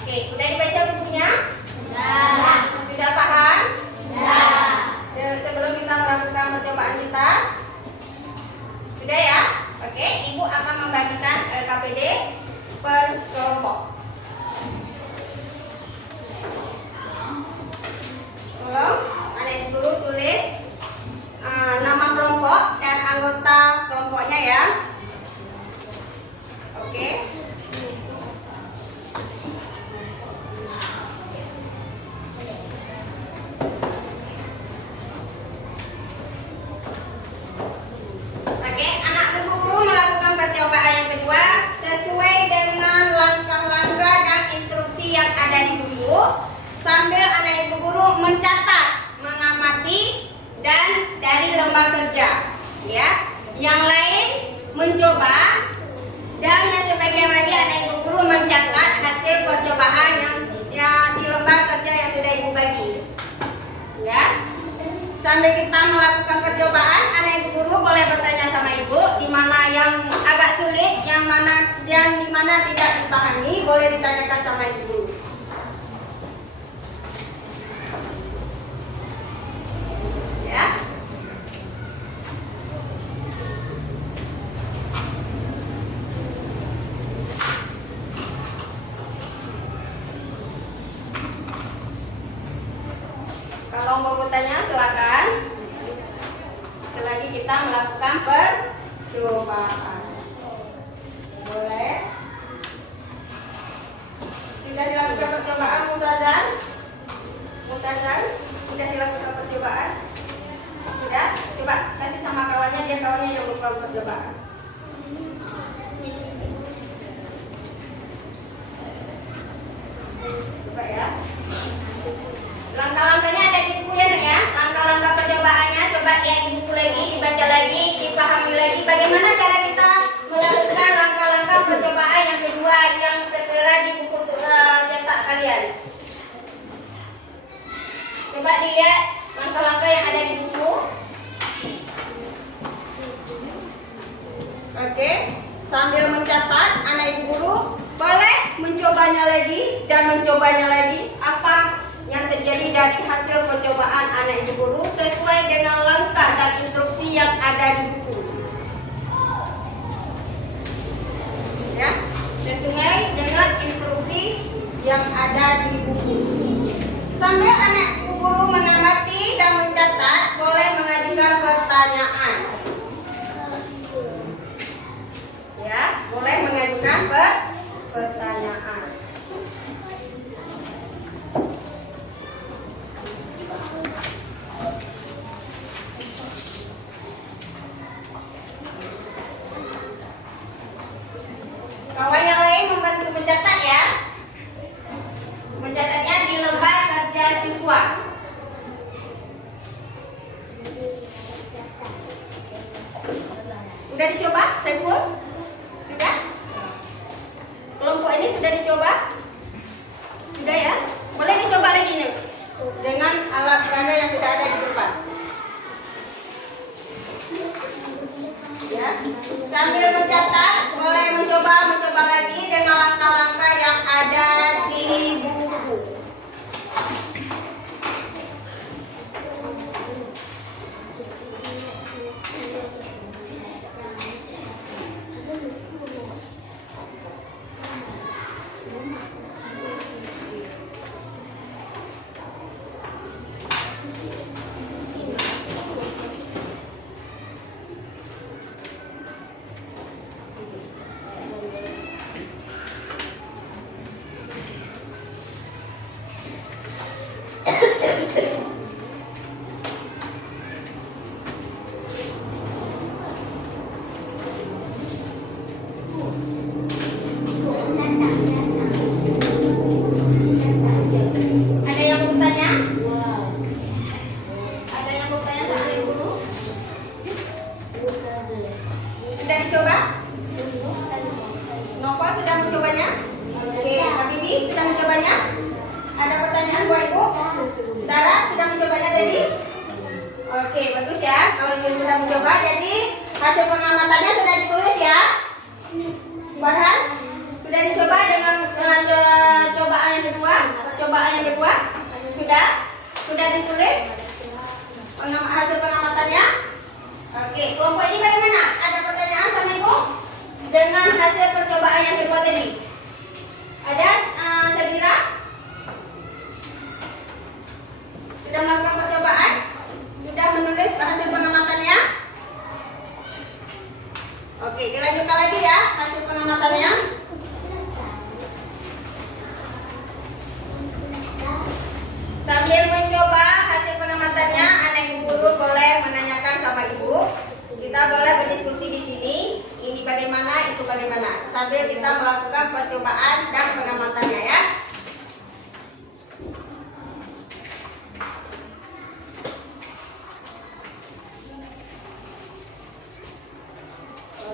Oke, udah dibaca bukunya? Sudah. Sudah paham? Sudah. Sebelum kita melakukan percobaan kita, sudah ya? Oke, ibu akan membagikan LKPD per kelompok. Tolong anak ibu guru tulis nama kelompok dan anggota kelompoknya ya. Oke. Oke, anak ibu guru melakukan percobaan yang kedua sesuai dengan langkah-langkah dan instruksi yang ada di buku, sambil anak ibu guru mencatat, mengamati, dan dari lembar kerja. Ya, yang lain mencoba, dan yang sebagian lagi anak ibu guru mencatat hasil percobaan yang di lembar kerja yang sudah ibu bagi. Ya. Sambil kita melakukan percobaan, anak ibu guru boleh bertanya sama ibu di mana yang agak sulit, yang di mana tidak dipahami, boleh ditanyakan sama ibu guru. Ya. Kalau mau bertanya silakan. Selagi kita melakukan percobaan. Boleh? Sudah dilakukan percobaan Mutazan? Mutazan? Sudah dilakukan percobaan? Sudah? Coba kasih sama kawannya, dia kawannya yang melakukan percobaan. Coba ya. Langkah-langkahnya ada di buku ya. Langkah-langkah percobaannya coba lihat di buku lagi, dibaca lagi, dipahami lagi. Bagaimana cara kita melakukan langkah-langkah percobaan yang kedua yang tertera di buku cetak kalian. Coba dilihat langkah-langkah yang ada di buku. Oke, sambil mencatat anak ibu guru boleh mencobanya lagi dan mencobanya lagi apa yang terjadi dari hasil percobaan anak ibu guru sesuai dengan langkah dan instruksi yang ada di buku. Ya, sesuai dengan instruksi yang ada di buku. Sambil anak ibu guru mengamati dan mencatat, boleh mengajukan pertanyaan. Ya, boleh mengajukan pertanyaan. Kawan yang lain membantu mencatat ya. Mencatatnya di lembar kerja siswa. Sudah dicoba, Saiful? Sudah? Kelompok ini sudah dicoba? Sudah ya? Boleh dicoba lagi nih dengan alat peraga yang sudah ada di depan. Ya, sambil mencatat, boleh mencoba lagi dengan langkah-langkah yang ada di buku. Ada yang mau bertanya? Ada yang mau bertanya sama ibu guru? Sudah dicoba? Nova sudah mencobanya? Oke, Kak Bibi sudah mencobanya? Ada pertanyaan buat ibu? Dara sudah mencobanya tadi? Oke, bagus ya. Kalau ibu sudah mencoba, jadi hasil pengamatannya sudah ditulis ya? Farhan? Sudah dicoba dengan cobaan yang kedua? Percobaan yang kedua? Sudah ditulis hasil pengamatannya? Oke, kelompok ini bagaimana? Ada pertanyaan sama ibu? Dengan hasil percobaan yang kedua tadi? Ada Sadira? Sudah melakukan percobaan? Sudah menulis hasil pengamatannya? Oke, dilanjutkan lagi ya hasil pengamatannya. Sambil mencoba hasil pengamatannya, anak ibu guru boleh menanyakan sama ibu. Kita boleh berdiskusi di sini. Ini bagaimana, itu bagaimana. Sambil kita melakukan percobaan dan pengamatannya ya.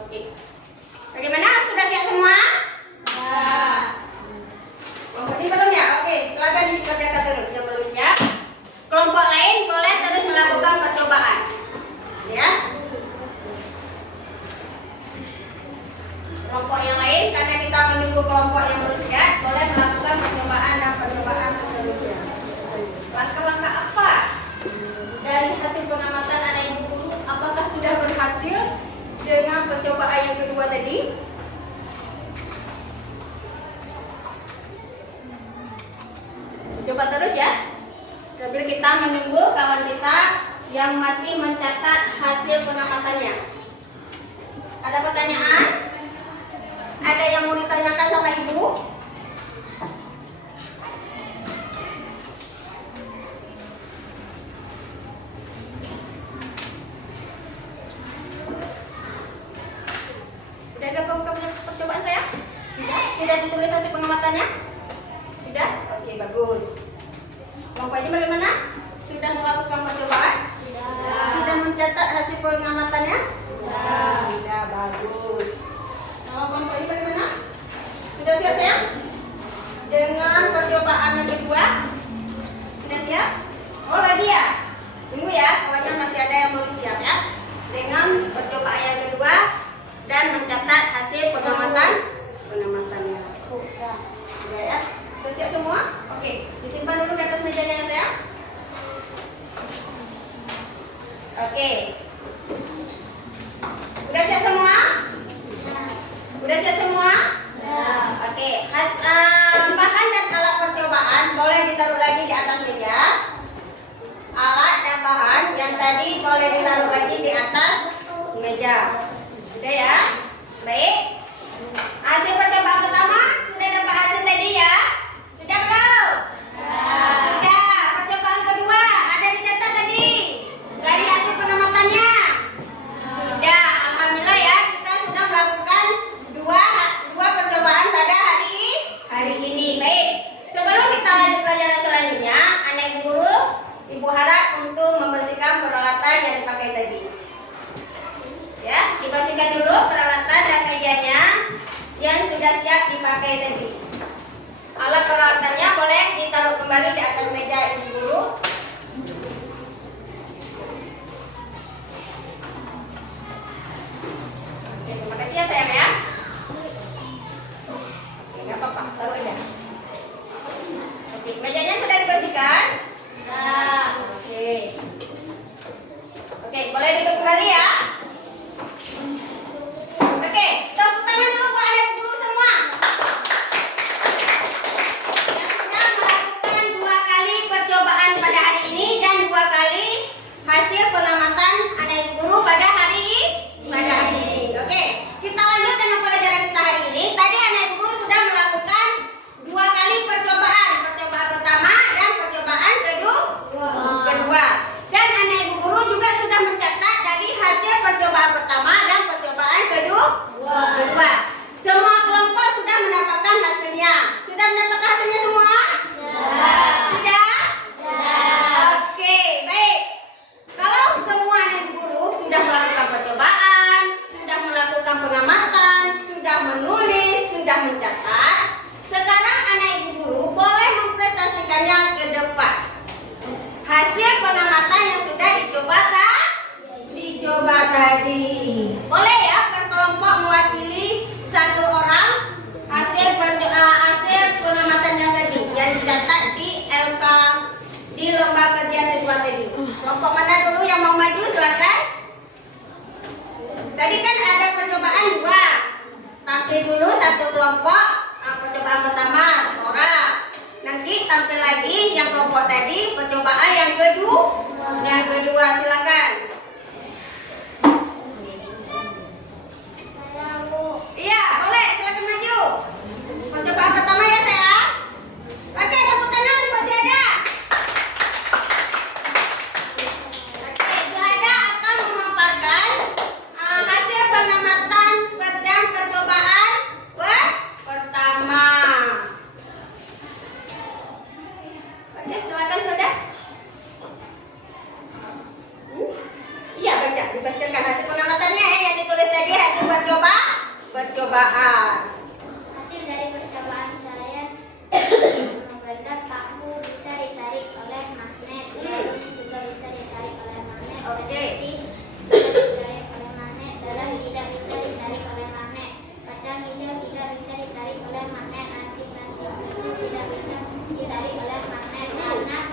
Oke. Bagaimana? Sudah siap semua? Ya. Kelompok ini belum ya? Oke, silakan dikerjakan terus yang belum ya. Kelompok lain boleh terus melakukan percobaan. Ya. Kelompok yang lain, karena kita menunggu kelompok yang belum siap, boleh melakukan percobaan dan percobaan seterusnya. Langkah-langkah apa dari hasil pengamatan anak ibu guru? Apakah sudah berhasil dengan percobaan yang kedua tadi? Coba terus ya. Sambil kita menunggu kawan kita yang masih mencatat hasil pengamatannya. Ada pertanyaan? Ada yang mau ditanyakan sama ibu? Sudah ada percobaan saya? Sudah ditulis hasil pengamatannya? Sudah? Oke, bagus. Kelompok ini bagaimana? Sudah melakukan percobaan? Sudah mencatat hasil pengamatannya? Sudah, bagus. Kalau kelompok ini bagaimana? Sudah siap sayang? Dengan percobaan yang kedua? Sudah siap? Oh lagi ya? Tunggu ya, kawannya masih ada yang belum siap ya. Dengan percobaan yang kedua dan mencatat hasil pengamatannya. Sudah ya? Sudah siap semua? Oke, disimpan dulu di atas mejanya ya sayang. ditaruh lagi di atas meja. Alat dan bahan yang tadi boleh ditaruh lagi di atas meja. Sudah ya? Baik. Hasil percobaan pertama sudah dapat hasil tadi ya? Sudah belum? Sudah. Percobaan kedua ada dicatat tadi dari hasil pengamatannya. Sudah. Alhamdulillah ya, kita sudah melakukan dua percobaan pada hari ini. Baik. Sebelum kita lanjut pelajaran selanjutnya, anak ibu guru, ibu harap untuk membersihkan peralatan yang dipakai tadi. Ya, dibersihkan dulu peralatan dan mejanya yang sudah siap dipakai tadi. Alat peralatannya boleh ditaruh kembali di atas meja ibu guru. Oke, terima kasih ya sayang ya. Oke, nggak apa-apa, taruh aja. Oke, mejanya sudah dibersihkan? Oke. Oke, boleh duduk kembali ya. Oke, tepuk tangan dulu buat anak guru semua. Yang sudah melakukan 2 kali percobaan pada hari ini dan 2 kali hasil pengamatan anak ibu guru pada hari ini. Oke, kita lanjut dengan pelajaran kita hari ini. Tadi anak ibu guru sudah melakukan 2 kali percobaan pertama dan percobaan kedua. Dan anak ibu guru juga sudah mencatat dari hasil percobaan pertama dan percobaan kedua. Semua kelompok sudah mendapatkan hasilnya. Sudah mendapatkan hasilnya semua? Sudah? Oke, baik. Kalau semua anak ibu guru sudah melakukan percobaan, sudah melakukan pengamatan, sudah menulis, sudah mencatat, sekarang anak ibu guru boleh mempresentasikannya ke depan. Hasil pengamatan yang sudah dicoba tadi. Boleh ya per kelompok mewakili 1 orang hasil pengamatannya tadi yang dicatat di LK di lomba kerja siswa tadi. Kelompok mana dulu yang mau maju silakan. Tadi kan ada percobaan 2. Tampil dulu 1 kelompok. Percobaan pertama 1 orang. Nanti tampil lagi yang kelompok tadi percobaan yang kedua silakan. Iya, boleh silakan maju. Percobaan pertama ya sayang. Oke, tepuk tangan buat si Ada. Oke, Ada akan memaparkan hasil pengamatan dan percobaan pertama. Oke, silakan Saudara. Iya, dibacakan hasil pengamatannya yang ditulis tadi hasil percobaan. Hasil dari percobaan saya, benda paku bisa ditarik oleh magnet, jarum juga bisa ditarik oleh magnet, Oke. bisa ditarik oleh magnet, darah tidak bisa ditarik oleh magnet, kacang hijau tidak bisa ditarik oleh magnet, anting itu tidak bisa ditarik oleh magnet, anak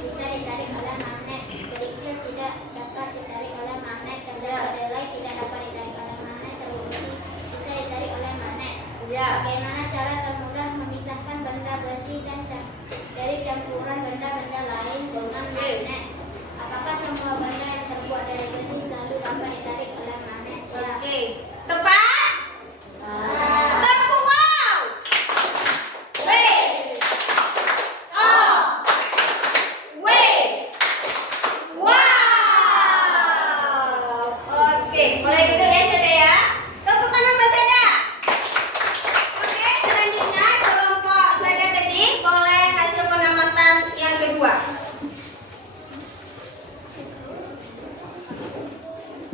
bisa ditarik oleh magnet, kerikil tidak dapat ditarik oleh magnet, kedelai tidak dapat ditarik oleh magnet, telur bisa ditarik oleh magnet. Ya. Bagaimana cara termudah memisahkan benda besi dan dari campuran benda-benda lain dengan magnet? Apakah semua benda yang terbuat dari besi selalu dapat ditarik oleh magnet? Ya. Oke. Tepat? Tepuk wow. W. O. W. Wow. Oke, boleh duduk ya Saudara ya. Tepuk tangan buat Saudara. Oke, selanjutnya kelompok Saudara tadi boleh hasil pengamatan yang kedua.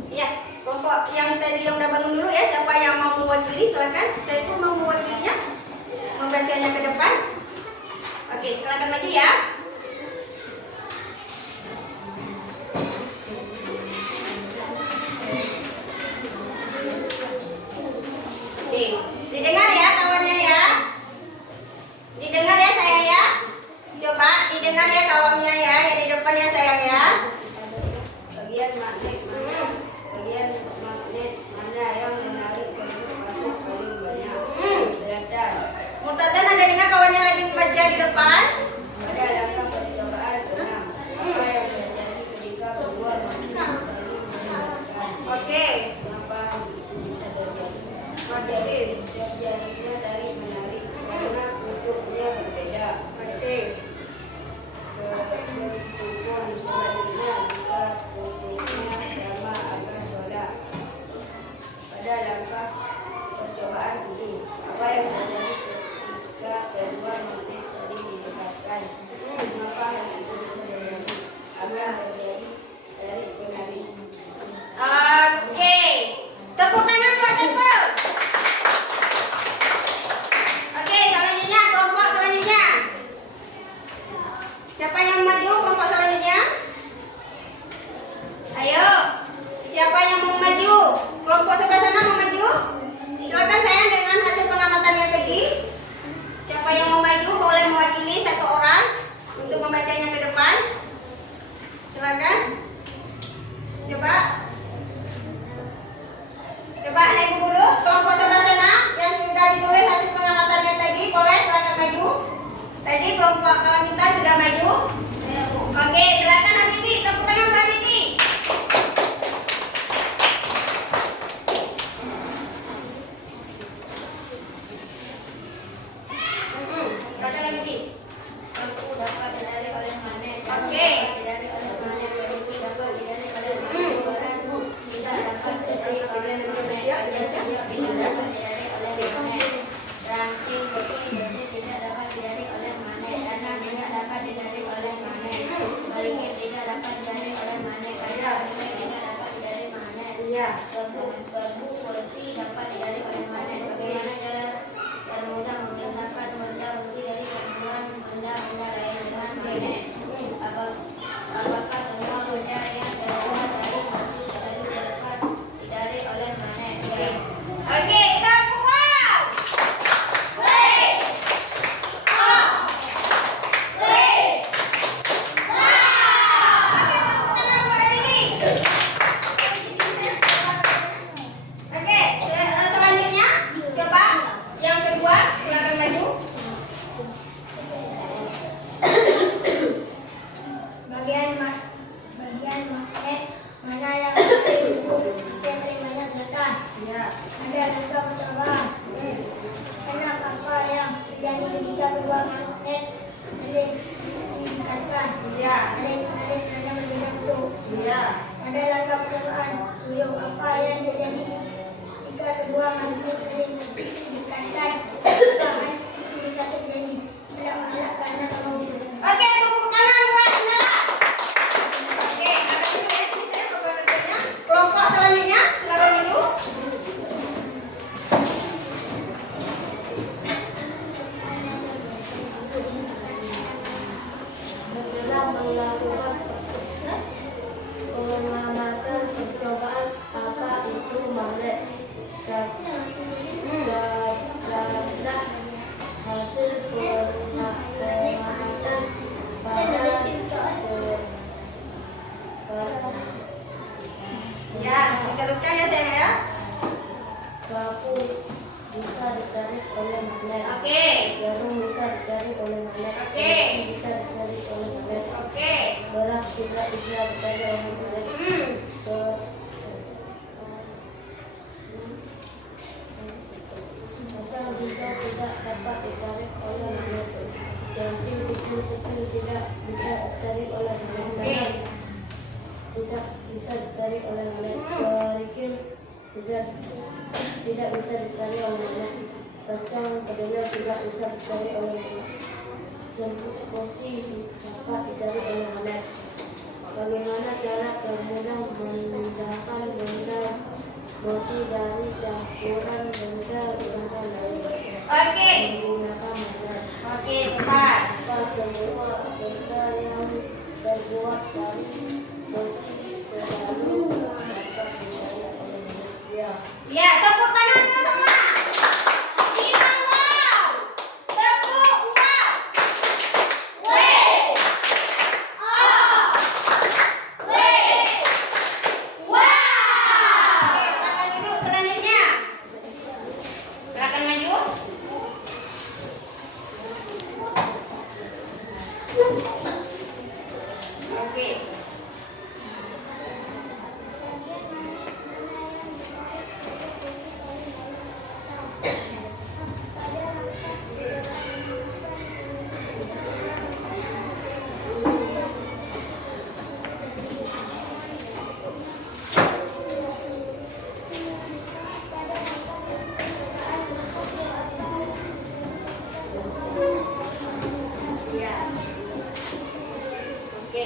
Ya, kelompok yang tadi yang udah bangun dulu ya, siapa yang mau mewakili silakan. Saya pun mau mewakilinya, membacanya ke depan. Oke, silakan maju ya. Oke, didengar ya kawannya ya. Didengar ya sayang ya. Coba didengar ya kawannya ya, yang di depan ya sayang ya. Bagian magnet mana yang menarik seluruh masuk paling banyak? Berada. Murtadan ada dengar kawannya lagi membaca di depan? Ada Siapa yang maju kelompok selanjutnya? Ayo. Siapa yang mau maju? Kelompok sebelah sana mau maju? Silakan sayang dengan hasil pengamatannya tadi. Siapa yang mau maju boleh mewakili satu orang untuk membacanya ke depan. Silakan. Coba. Coba anak ibu guru, kelompok sebelah sana yang sudah ditulis hasil pengamatannya tadi boleh silakan maju. Tadi kelompok kawan kita sudah maju. Oke, silakan Habibi, tepuk tangan Mbak Habibi. Silakan Habibi. dapat didari oleh Mane. Oke. Didari oleh Mane. Beribu dapat didari oleh Mane. Orang tidak dapat didari oleh Mane. Ajar tidak dapat didari oleh Mane. Ranting besi tidak dapat didari oleh Mane. Tanah tidak dapat didari oleh Mane. Balikin tidak dapat didari oleh Mane. Kaca tidak dapat didari Mane. Iya. Bambu besi dapat didari oleh Mane. Bagaimana cara mudah memisahkan benda besi dari benda lain dengan Mane? Apakah semua benda yang terbuat dari besi selalu dapat didari oleh Mane? Oke, tepuk tangan. Oke, selanjutnya coba yang kedua silakan maju. Bagian magnet mana yang paling bisa terimanya selatan? Ya. Ada juga mencoba. Enak apa yang terjadi ketika kedua magnet saling mendekatkan? Ya. Ada menyatu. Ya. Ada langkah percobaan suyung apa yang terjadi ketika kedua magnet saling mendekatkan? Apakah itu bisa terjadi? Tidak karena sama wujud. Oke, tepuk tangan buat Nara. Oke, ada dulu ya, ini saya coba kerjanya. Kelompok selanjutnya, silakan maju. Setelah melakukan pengamatan percobaan apa itu magnet dan hasil pengamatan pada Ya, diteruskan ya saya ya. paku bisa ditarik oleh magnet. Oke. Jarum bisa ditarik oleh magnet. Oke. Besi bisa ditarik oleh magnet. Oke. Beras tidak bisa ditarik oleh magnet. Metal bisa tidak dapat ditarik oleh magnet. Jadi kecil-kecil tidak bisa ditarik oleh magnet. Tidak bisa ditarik oleh magnet. Kerikil tidak bisa ditarik oleh magnet. Kacang kedelai tidak bisa ditarik oleh magnet. Serbuk kopi dapat ditarik oleh magnet. Bagaimana cara termudah memindahkan benda besi dari campuran benda lain? Oke. Menggunakan magnet. Oke, cepat. Apa semua benda yang terbuat dari besi selalu dapat ditarik oleh manusia? Ya, tepuk tangan tuh semua. Bilang wow. Tepuk wow. Oke, silakan duduk selanjutnya. Silakan maju. Oke. Ya. Oke.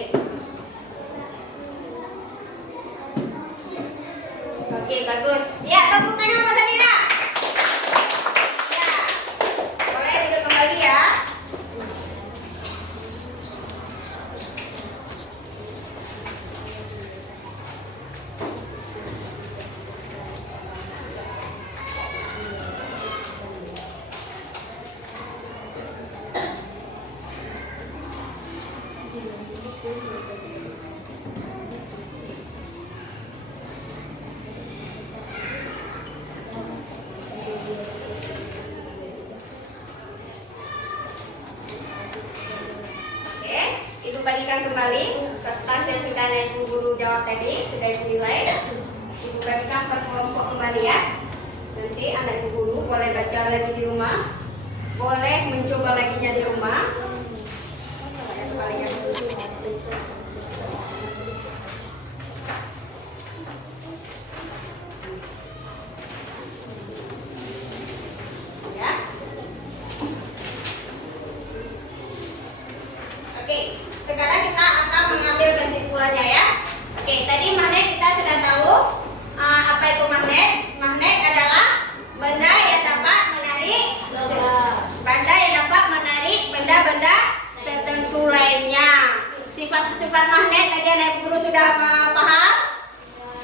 Oke, bagus. Ya, tepuk tangan buat Samira. Ya. Boleh duduk kembali ya. Oke, Ibu bagikan kembali kertas yang sudah Ibu guru jawab tadi, sudah Ibu nilai. Ibu bagikan per kelompok kembali ya. Nanti anak Ibu guru boleh baca lagi di rumah, boleh mencoba laginya di rumah. Ya. Oke, sekarang kita akan mengambil kesimpulannya ya. Oke, tadi magnet kita sudah tahu apa itu magnet. Magnet adalah benda yang dapat menarik benda-benda tertentu lainnya. Sifat-sifat magnet tadi anak guru sudah paham?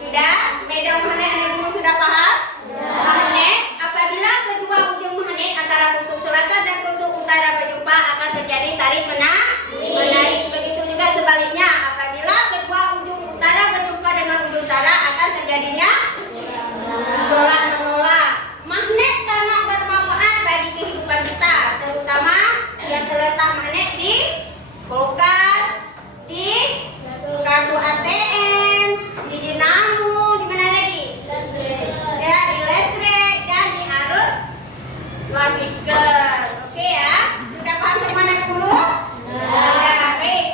Sudah? Medan magnet anak guru sudah paham? Magnet apabila kedua ujung magnet antara kutub selatan dan kutub utara berjumpa akan terjadi tarik menarik. Begitu juga sebaliknya, apabila kedua ujung utara berjumpa dengan ujung utara akan terjadinya tolak-menolak. Magnet sangat bermanfaat bagi kehidupan kita, terutama yang terletak magnet di kulkas, di kartu ATM, di dinamo, di mana lagi? Ya, di listrik dan di arus wafiker. Oke ya, sudah paham semua anak guru? Ya, baik.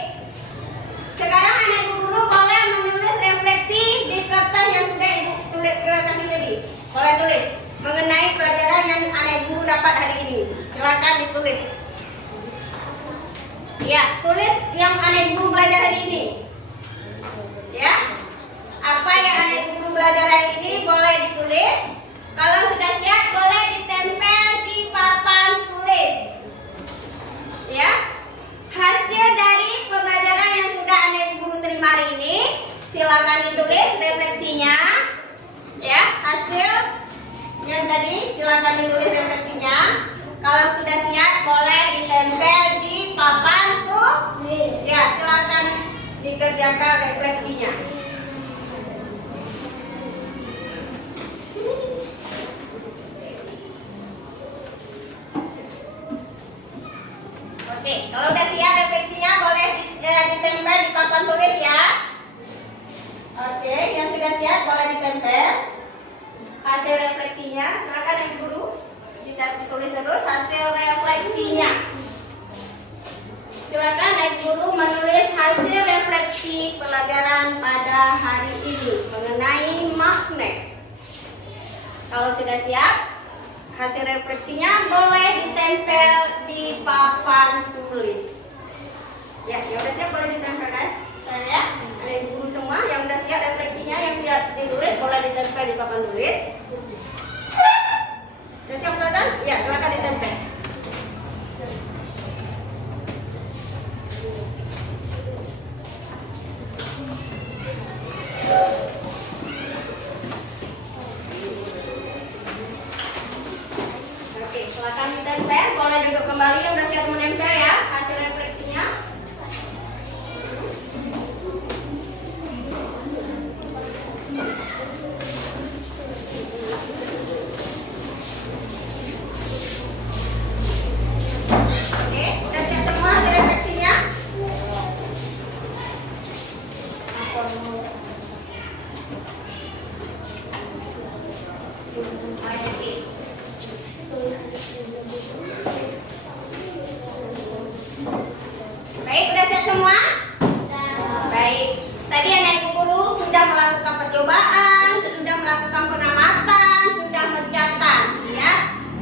Sekarang anak guru boleh menulis refleksi di kertas yang sudah Ibu tulis kasih tadi. Boleh tulis mengenai pelajaran yang anak guru dapat hari ini. Silakan ditulis. Ya, tulis yang anak guru belajar hari ini. Ya, apa yang anak guru belajar hari ini boleh ditulis. Kalau sudah siap boleh ditempel di papan tulis. Ya, hasil dari pembelajaran yang sudah anak guru terima hari ini, silakan ditulis refleksinya. Ya, hasil yang tadi silakan ditulis refleksinya. Kalau sudah siap boleh ditempel di papan tulis. Ya, silakan dikerjakan refleksinya. Oke, kalau udah siap refleksinya boleh ditempel di papan tulis ya. Oke, yang sudah siap boleh ditempel hasil refleksinya. Silakan Ibu guru ditulis terus hasil refleksinya. Silakan Ibu guru menulis hasil refleksi pelajaran pada hari ini mengenai magnet. Kalau sudah siap, hasil refleksinya boleh ditempel di papan tulis. Ya, yang udah siap boleh ditempel kan? Saya ya, ada Ibu guru semua yang udah siap refleksinya, yang siap ditulis boleh ditempel di papan tulis. Sudah siap teman? Ya, silakan ditempel. Oke, silakan ditempel. Boleh duduk kembali yang udah siap menempel ya hasil refleksinya. Oke, udah siap semua hasil refleksinya? Oke. Baik, udah siap semua? Baik. Tadi anak Ibu guru sudah melakukan percobaan, sudah melakukan pengamatan, sudah mencatat, ya.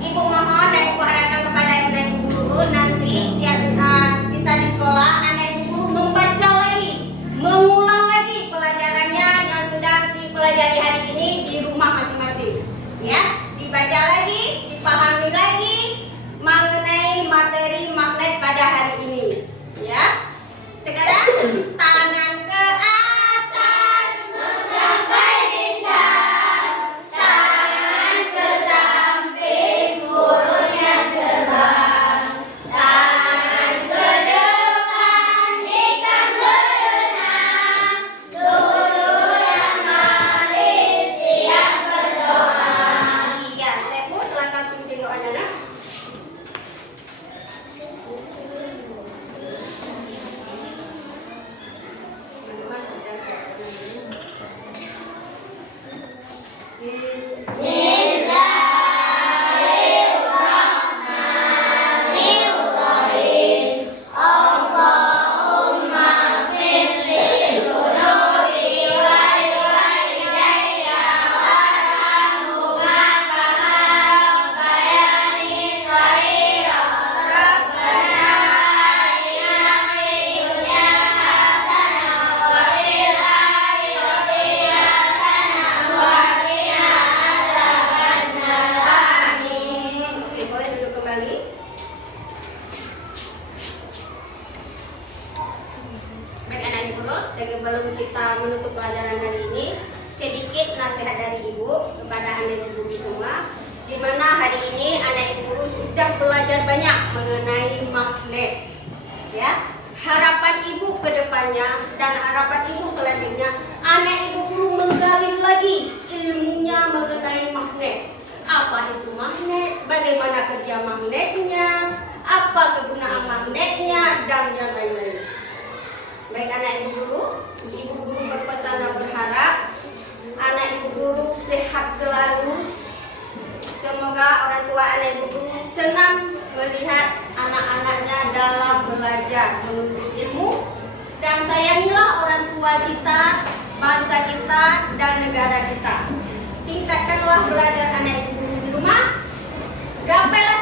Ibu mohon dan Ibu harapkan kepada anak Ibu guru nanti siap kita di sekolah, anak Ibu guru membaca lagi, mengulang lagi pelajarannya yang sudah dipelajari hari ini di rumah masing-masing, ya. Dibaca lagi, dipahami lagi mengenai materi magnet pada hari ini, ya. Sekarang tangan ke atas, menggapai sebelum kita menutup pelajaran hari ini, sedikit nasihat dari Ibu kepada anak ibu guru semua, di mana hari ini anak ibu guru sudah belajar banyak mengenai magnet. Ya, harapan Ibu ke depannya dan harapan Ibu selanjutnya, anak ibu guru menggali lagi ilmunya mengenai magnet. Apa itu magnet? Bagaimana kerja magnetnya? Apa kegunaan magnetnya? Dan yang lain-lain. Baik anak ibu guru berpesan dan berharap anak ibu guru sehat selalu. Semoga orang tua anak ibu guru senang melihat anak-anaknya dalam belajar menuntut ilmu, dan sayangilah orang tua kita, bangsa kita, dan negara kita. Tingkatkanlah belajar anak ibu guru di rumah, gapailah